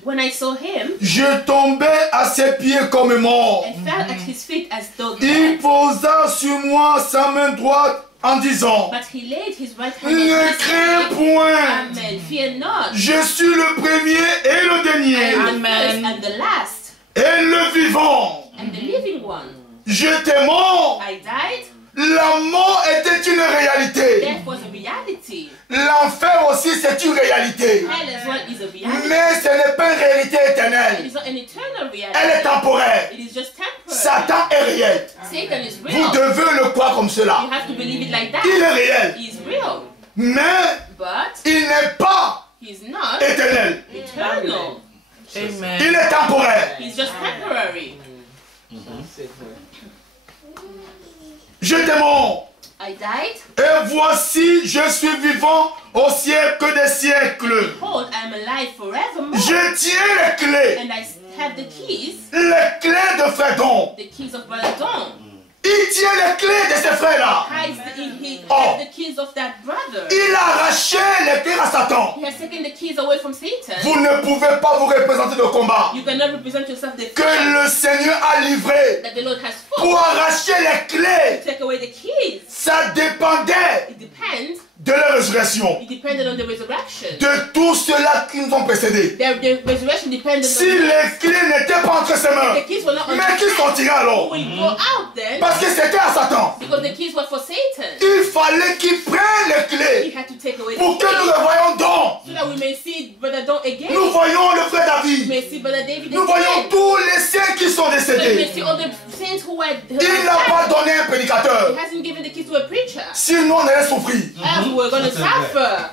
When I saw him, je tombais à ses pieds comme mort. I fell at his feet as though Il dead. posa sur moi sa main droite en disant, But he laid his right hand ne on his crains head. point, Amen. Fear not. je suis le premier et le I am dernier, the first and the last, et le vivant. and the living one. J'étais mort, I died. la mort était une réalité. Death was a reality. L'enfer aussi c'est une réalité. Hell as well is a reality. Mais ce n'est pas une réalité It éternelle. is not an eternal Elle est reality. temporaire. It is just temporary. Satan est réel. Satan is Vous real. devez le croire comme You cela. have to believe it like Il est that. réel. He is real. Mais But il n'est pas he is not éternel. eternal. Amen. Il est temporaire. He is just temporary. J'étais mort. I died. Et voici, je suis vivant au siècle des siècles. Behold, I am alive forevermore. Je tiens les clés. And I have the keys. Les clés de Frère Don. The keys of Brother Don. Il tient les clés de ces frères-là. He Oh. has the keys of that brother. Il a arraché les clés à Satan. He has taken the keys away from Satan. Vous ne pouvez pas vous représenter de combat You cannot represent yourself the que fight le Seigneur a livré that the Lord has fought. pour arracher les clés. Take away the keys. Ça dépendait It depends de la résurrection, It depended on the resurrection. de tous ceux-là qui nous ont précédés. The resurrection depended Si on les clés n'étaient pas entre ses mains, the keys were not on mais qui sortira who alors? will go out then Parce que c'était à Satan. because the keys were for Satan. Il fallait qu'il prenne les He clés had to take away pour the que nous keys le voyions donc. so that we may see Brother Don again. Nous voyons le frère We David. may see Brother David Nous voyons again. tous les saints qui sont So that we may décédés. see all the saints who were Il n'a pas donné un He prédicateur. hasn't given the keys to a preacher. Sinon on allait souffrir. Else we were going to suffer.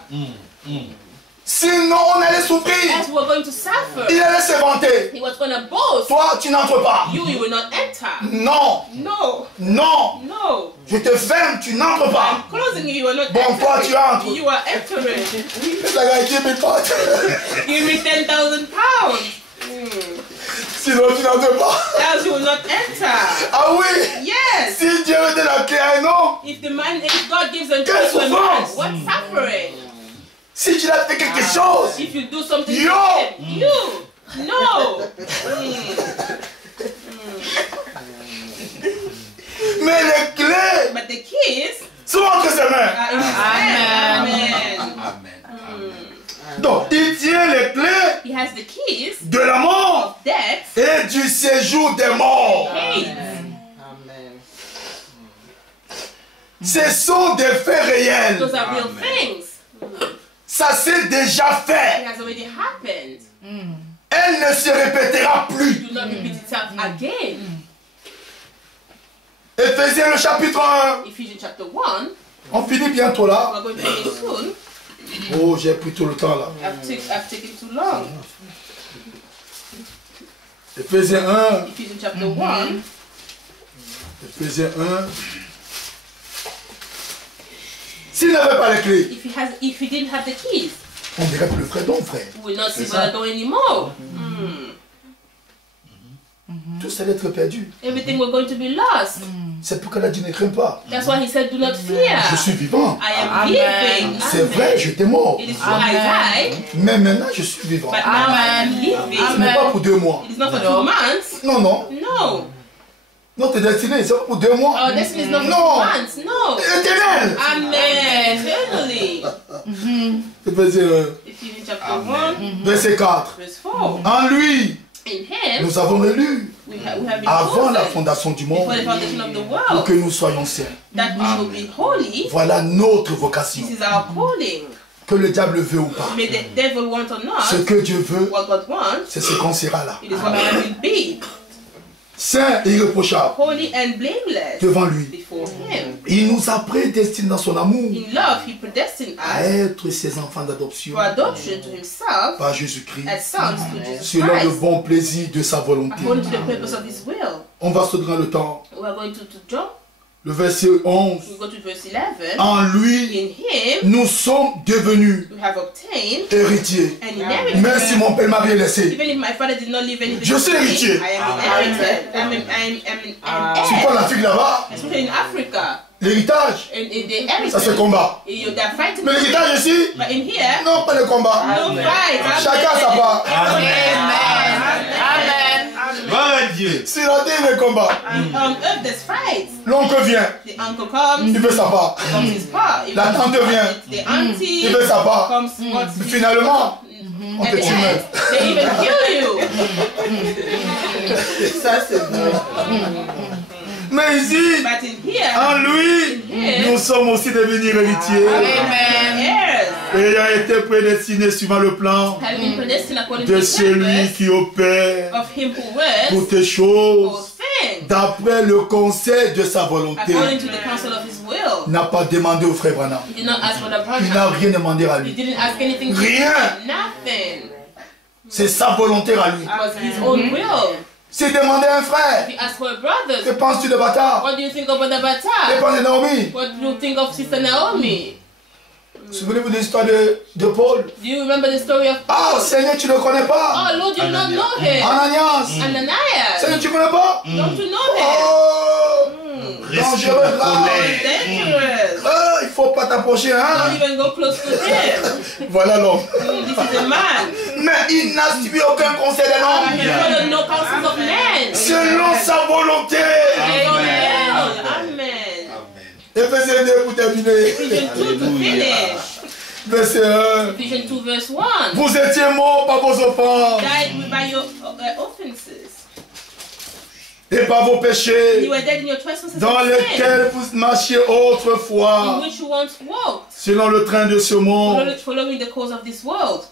Sinon on allait souffrir. Else we were going to suffer. Il allait se vanter. He was going to boast. Toi, tu n'entres pas. You will not enter. Non, No. non. No. Je te ferme, tu n'entres pas. I'm closing you. You are not Bon, toi, tu entres. entering. You are entering. La gars, give me pas. Give me 10,000 pounds. Sinon, tu n'entres pas. Else you will not enter. Ah oui. Yes. Si Dieu veut de la clé à un homme, If God gives them Quelle to a man, souffrance. what suffering? si tu as fait quelque chose, If you do something Yo. to him, you. No. mais les clés But the keys sont entre ses mains. are in his hand. Amen. Donc, il tient les clés He has the keys de la mort of death. et du séjour des morts. Hades. Ce sont des faits réels. Those are real things. Ça s'est déjà It fait. has already happened. Elle ne se répétera plus. Do not repeat itself again. Éphésiens le chapitre 1. Ephesians chapter 1. On finit bientôt là. We're going to finish soon. Oh, j'ai pris tout le temps là. I've taken too long. Éphésiens 1. Ephesians chapter 1. Éphésiens 1. S'il n'avait pas les clés, If he didn't have the keys, on dirait que le frère donc frère. we will not see Brother Don anymore. Tout ça allait être perdu. Everything we're going to be lost. C'est pourquoi il a dit ne crains pas. That's why he said, do not fear. Je suis vivant. I am living. C'est vrai, j'étais mort. It is true, I died, Mais maintenant, je suis vivant. but now I am Ce living. n'est pas pour 2 mois. It is not for 2 months. Non, non. No. Notre destinée, c'est pas pour 2 mois. Our destiny is not for No. 2 months. No. Éternel. Amen. Eternally. Éphésiens 1, Ephesians chapter 1, verset 4. verse 4. En lui, In him, nous avons élu we have been avant la chosen fondation du monde before the foundation of the pour que world, nous soyons saints. that we should be holy. Voilà notre vocation. This is our calling. Que le diable veut ou pas. May the devil want or Ce not, que Dieu veut, what God wants, c'est ce qu'on sera là. it is what we will be. Saint et irréprochable Holy and blameless devant lui. before him. Il nous a prédestinés dans son amour In love, he predestined à us être ses enfants d'adoption for adoption to himself par Jésus-Christ as sons to Jesus selon le Christ, bon plaisir de sa volonté. according to the purpose of his will. On va se donner le temps. We are going to jump. Le verset 11. We go to verse 11. En lui, In him, nous sommes devenus we have obtained héritiers. an inheritance. Même si mon père m'a rien laissé. Even if my father did not leave anything, Je suis to me, héritier. I am inherited. I'm Tu an prends heir. l'Afrique là-bas, Especially in Africa. l'héritage, In the ça se heritage, combat. they're fighting. Mais l'héritage ici, But in here, non, pas le combat. no fight. Chacun sa part. Amen. Gloire à Dieu. Sur la terre, le combat. On earth, there's fights. L'oncle vient, The uncle comes, il veut sa part. comes his part. If La tante vient, the auntie il veut sa part. comes, wants his Finalement, on at te the tue end, même. they even kill you. Ça, c'est vrai. Mais ici, But in here, en lui, nous sommes aussi devenus héritiers. heirs Ayant été prédestinés suivant le plan have been predestined according to de the celui purpose qui opère of him who works toutes all choses things d'après le conseil de sa volonté. according to the counsel of his will. Il n'a pas demandé au frère Branham. He did not ask for the Il n'a brother. rien demandé à He lui. didn't ask anything. to Rien. him. Nothing. C'est sa volonté à lui. It was his own will. S'il demandait à un frère, He asked for a que brother. penses-tu de bâtard? What do you think of Brother Que Bata? penses-tu de Naomi? What do you think of Sister Naomi? Souvenez-vous de l'histoire de Paul. Do you remember the story of Ah, Paul? Seigneur, tu ne le connais pas. Oh, Lord, you do not know him. Ananias. Ananias. Seigneur, tu ne connais pas? Don't you know him? Oh, Respire dangereux la là. colère. Dangerous. Ah, il ne faut pas t'approcher, Don't hein? even go close to him. Voilà l'homme. This is a man. Mais il n'a suivi aucun conseil de I l'homme. can follow no counsels of men. Selon sa volonté. His own will. Amen. Éphésiens 2 pour terminer. Ephesians 2 to finish. Verset 1. Ephesians 2 verse 1. Vous étiez morts par vos offenses Died by your offenses. et par vos péchés, You were dead in your trespasses dans and sins, lesquels vous marchiez in autrefois, which you once walked, selon le train de ce monde. following the course of this world.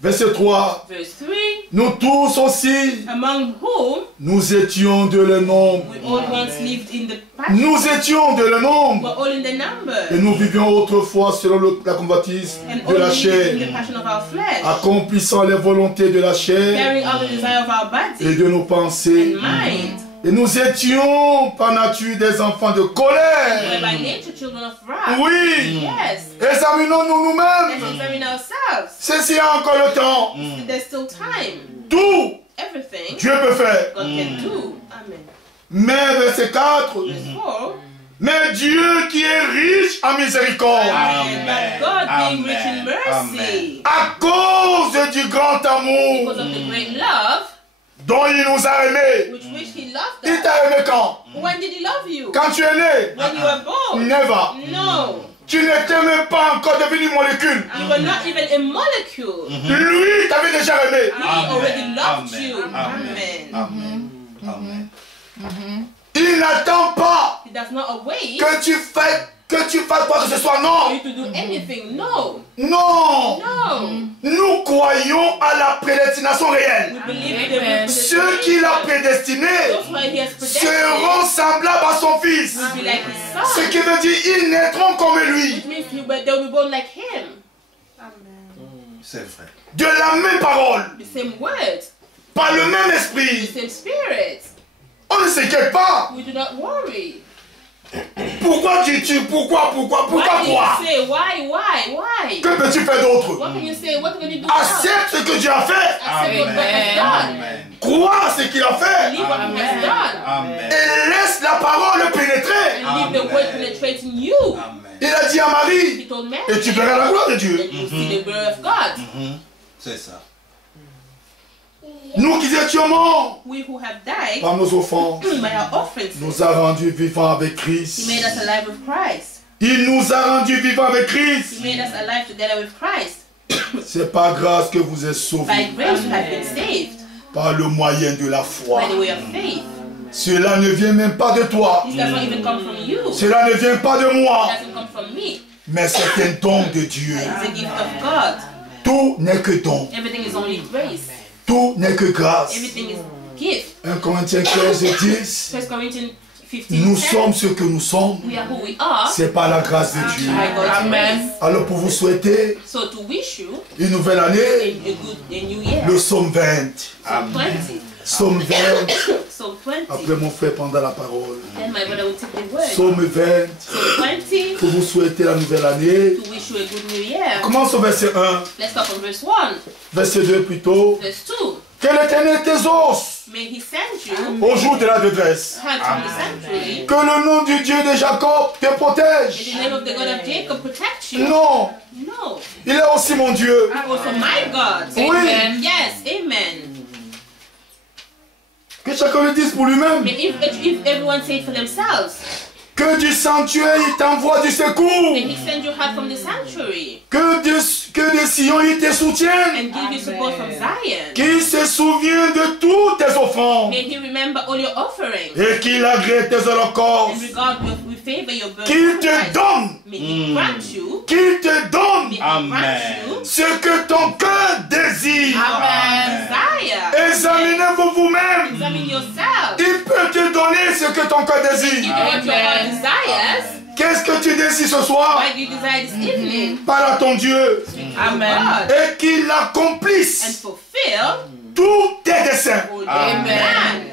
Verset 3. Verse 3. Nous tous aussi, Among whom nous étions de le nombre. we all once lived in the passion. Nous étions de le nombre. We're all in the number. Et nous vivions autrefois selon la convoitise And de la all chair, in the passion of our flesh. accomplissant les volontés de la chair Carrying out the desire of our et body de nos pensées. and mind. Et nous étions par nature des enfants de colère. We're by nature children of wrath. Oui. Yes. Examinons-nous Let's nous-mêmes. examine ourselves. C'est a encore le temps. There's still time. Tout Everything Dieu peut faire. God can do. Amen. Mais verset 4. Verse 4. Mais Dieu qui est riche en miséricorde, Amen. But God being rich in mercy, à cause du grand amour because of the great love dont il nous a aimés. with which He loved Il us. t'a aimé quand? When did He love you? Quand tu es né? When you were born? Never. No. Tu n'étais même pas encore devenu molécule. You were not even a molecule. Lui t'avait déjà aimé. He already loved Amen. you. Amen. Amen. Amen. Amen. Il n'attend pas He does not await que tu fasses quoi que ce soit. for Non. you to do anything. No. Non. No. Nous croyons à la prédestination We réelle. believe Amen. in the Ceux qu'il a prédestinés Those who He has predestined seront semblables à son Fils. will be like His Ce Son. qui veut dire ils naîtront comme lui. Which means they will be born like Him. C'est vrai. De la même parole, The same words, par le même the esprit. same spirit. On ne s'inquiète pas. We do not worry. Pourquoi pourquoi Why do quoi? you say why? Que peux-tu faire d'autre? What can you say? What can you do now? Accepte ce que Dieu a fait. Accept what God has done. Amen. Crois à ce qu'il a fait. Believe what He has done. Amen. Et laisse la parole le pénétrer. And leave the word penetrate in you. Amen. Il a dit à He Marie, told Mary, et tu verras la gloire de Dieu. and you see the glory of God. C'est ça. Nous qui étions morts We who have died par nos offenses, by our offenses, nous a rendus vivants avec He Christ. made us alive with Christ. Il nous a rendus vivants avec He Christ. made us alive together with Christ. C'est par grâce que vous êtes By sauvés, grace you have been saved par le moyen de la foi. by the way of faith. Cela ne vient même pas de toi. This does not even come from you. It Cela ne vient pas de moi. doesn't come from me. Mais c'est un don de Dieu. It's a gift of God. Tout n'est que don. Everything is only grace. Tout n'est que grâce. Everything is gift. 1 Corinthiens 15 et 10. 1 Corinthians 15. Nous sommes ce que nous sommes. We are who we are C'est par la grâce de Dieu. by God's Amen. grace. Alors pour vous souhaiter So to wish you une nouvelle année, a new year. le psaume 20. Psalm 20. Psaume 20. Psalm 20. Après mon frère prendra la parole. Then my brother will take the word. Psaume 20. Psalm 20. Pour vous souhaiter la nouvelle année. To wish you a good new year. Commence au verset 1. Let's start from verse 1. Verset 2 plutôt. Verse 2. Que l'Éternel t'exauce May He send you au jour de la détresse. out from the sanctuary. Que le nom du Dieu de Jacob te May protège. the name of the God of Jacob protect you. Non, No. il est aussi mon Dieu. Also my God. Oui. Amen. Yes. Amen. Que chacun le dise pour lui-même. May if everyone say it for themselves, Que du sanctuaire il t'envoie du secours. may He send you help from the sanctuary Que de Sion il te soutienne. and give you support from Zion. Qu'il se souvient de toutes tes offrandes. May He remember all your offerings Et qu'il agrée tes holocaustes. and regard with favor your burnt Qu'il te sacrifice. donne. May He grant you. Qu'il te donne May He Amen. grant you ce que ton cœur désire. our desire. Examinez-vous vous-même. Examine yourself. Il peut te donner ce que ton cœur Give désire. you what your heart desires. Qu'est-ce que tu désires ce soir? Why do you desire this evening? Parle à ton Dieu. Amen. God. Et qu'il And accomplisse fulfill tous tes desseins. all Amen.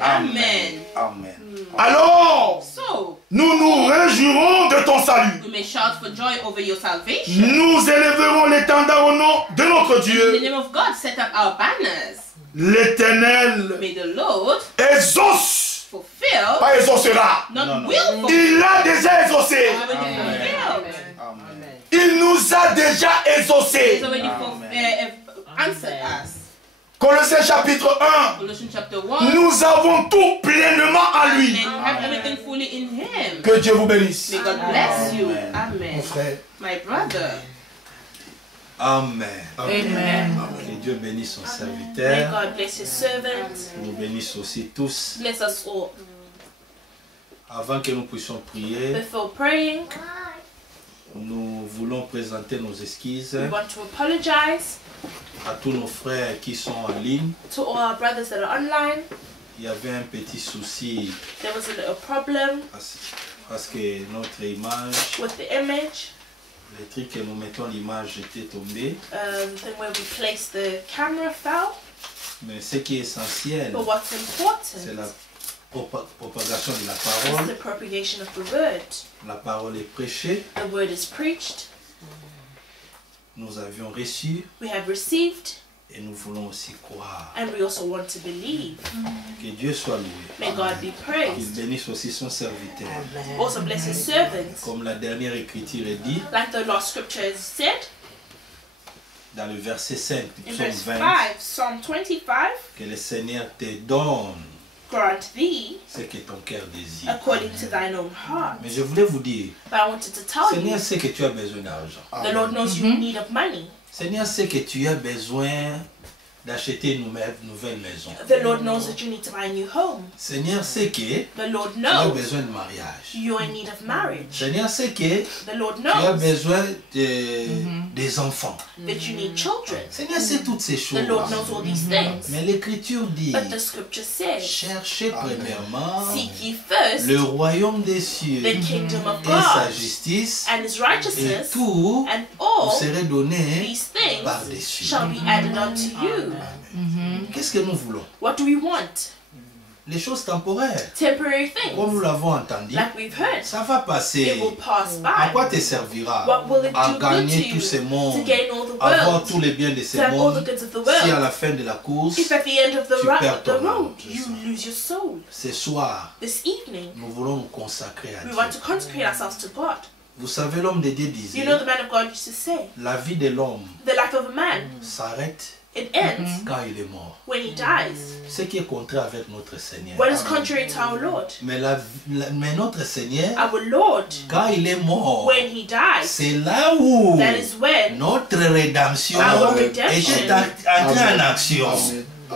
Amen. Amen. Amen. Alors, So, nous nous réjouirons de ton salut. we may shout for joy over your salvation. Nous élèverons l'étendard au nom de notre In the Dieu. name of God, set up our banners. L'Éternel May the Lord exauce, fulfill, pas exaucera. not No, no. will fulfill, Il a déjà exaucé. already fulfilled. Amen. Il nous a déjà It's exaucé. already Amen. answered us. Colossiens chapitre 1. Colossians chapter 1. Nous avons tout pleinement à lui. And you have everything fully in him. Que Dieu vous bénisse. May God bless you. Amen. Mon Amen. frère. My brother. Amen. Amen. Que Dieu bénisse son May serviteur. God bless his servant. Nous bénisse aussi tous. Bless us all. Avant que nous puissions prier, Before praying, nous voulons présenter nos excuses we want to apologize à tous nos frères qui sont en ligne. to all our brothers that are online. Il y avait un petit souci There was a little problem parce que notre image, with the image, le truc que nous mettons l'image était tombé. the thing where we placed the camera fell. Mais ce qui est essentiel, But what's c'est important la propagation de la is parole. the propagation of the word. La parole est prêchée. The word is preached, Nous avions reçu we have received, et nous voulons aussi croire. and we also want to believe. Que Dieu soit loué. May God be Qu'il praised. bénisse aussi son serviteur. Also bless his servants. Comme la dernière écriture est dit, Like the last scripture has said dans le verset 5 du in psaume verse 20, 5, Psalm 25, que le Seigneur te donne grant thee ce que ton cœur désire. according to thine own heart. Mais je voulais vous dire, But I wanted to tell you, Seigneur sait que tu as besoin d'argent. the Lord knows you need of money. Seigneur sait que tu as besoin d'acheter une nouvelle maison. The Lord knows that you need to buy a new home. Seigneur sait que The Lord tu as knows besoin de mariage. you're in need of marriage. Seigneur sait que The Lord tu as knows besoin des enfants. that you need children. Seigneur sait toutes ces choses. The Lord knows all these things. Mais l'écriture dit, But the scripture says, cherchez premièrement seek ye first le royaume des cieux the kingdom of et sa God justice, and his et righteousness, tout and vous all serez donné these things par-dessus. shall be added unto you. Qu'est-ce que nous voulons? What do we want? Les choses temporaires. Temporary Comme nous things, l'avons entendu, like we've heard. ça va passer. It will pass À by. quoi te servira What will it à do good gagner to tout you? ce To monde, gain all the avoir world, tous les biens de to ce have all the monde, goods of the si à world. la fin de la course, If at the end of the, tu perds ton road âme. you lose your soul. ce soir, This evening, nous voulons nous consacrer à we Dieu. want to consecrate ourselves to God. Vous savez, l'homme de Dieu You disait, know, the man of God used to say, la vie de l'homme the life of a man, s'arrête it ends quand il est mort. when he dies. Ce qui est contraire avec notre Seigneur. What is contrary to our Lord? Mais, mais notre Seigneur, Our Lord, quand il est mort, when he dies, c'est là où that is when notre rédemption our était redemption entrée en action.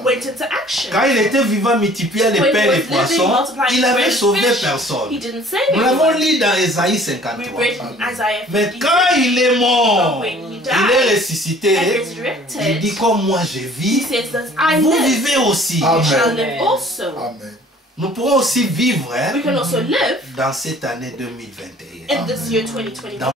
went into action. Quand il était vivant, multipliait les When he pains et les was living, poissons, multiplying il avait bread and sauvé fish, personne. he didn't say Nous l'avons anyone. lu dans Ésaïe We 53. read in Isaiah Mais 53. quand il est mort, But when he il died est ressuscité, and il resurrected, dit comme moi je he vis, says that I vous live, vivez aussi. you Amen. shall live also. Amen. Nous pourrons aussi vivre We can also live dans cette année 2021. in this year 2021.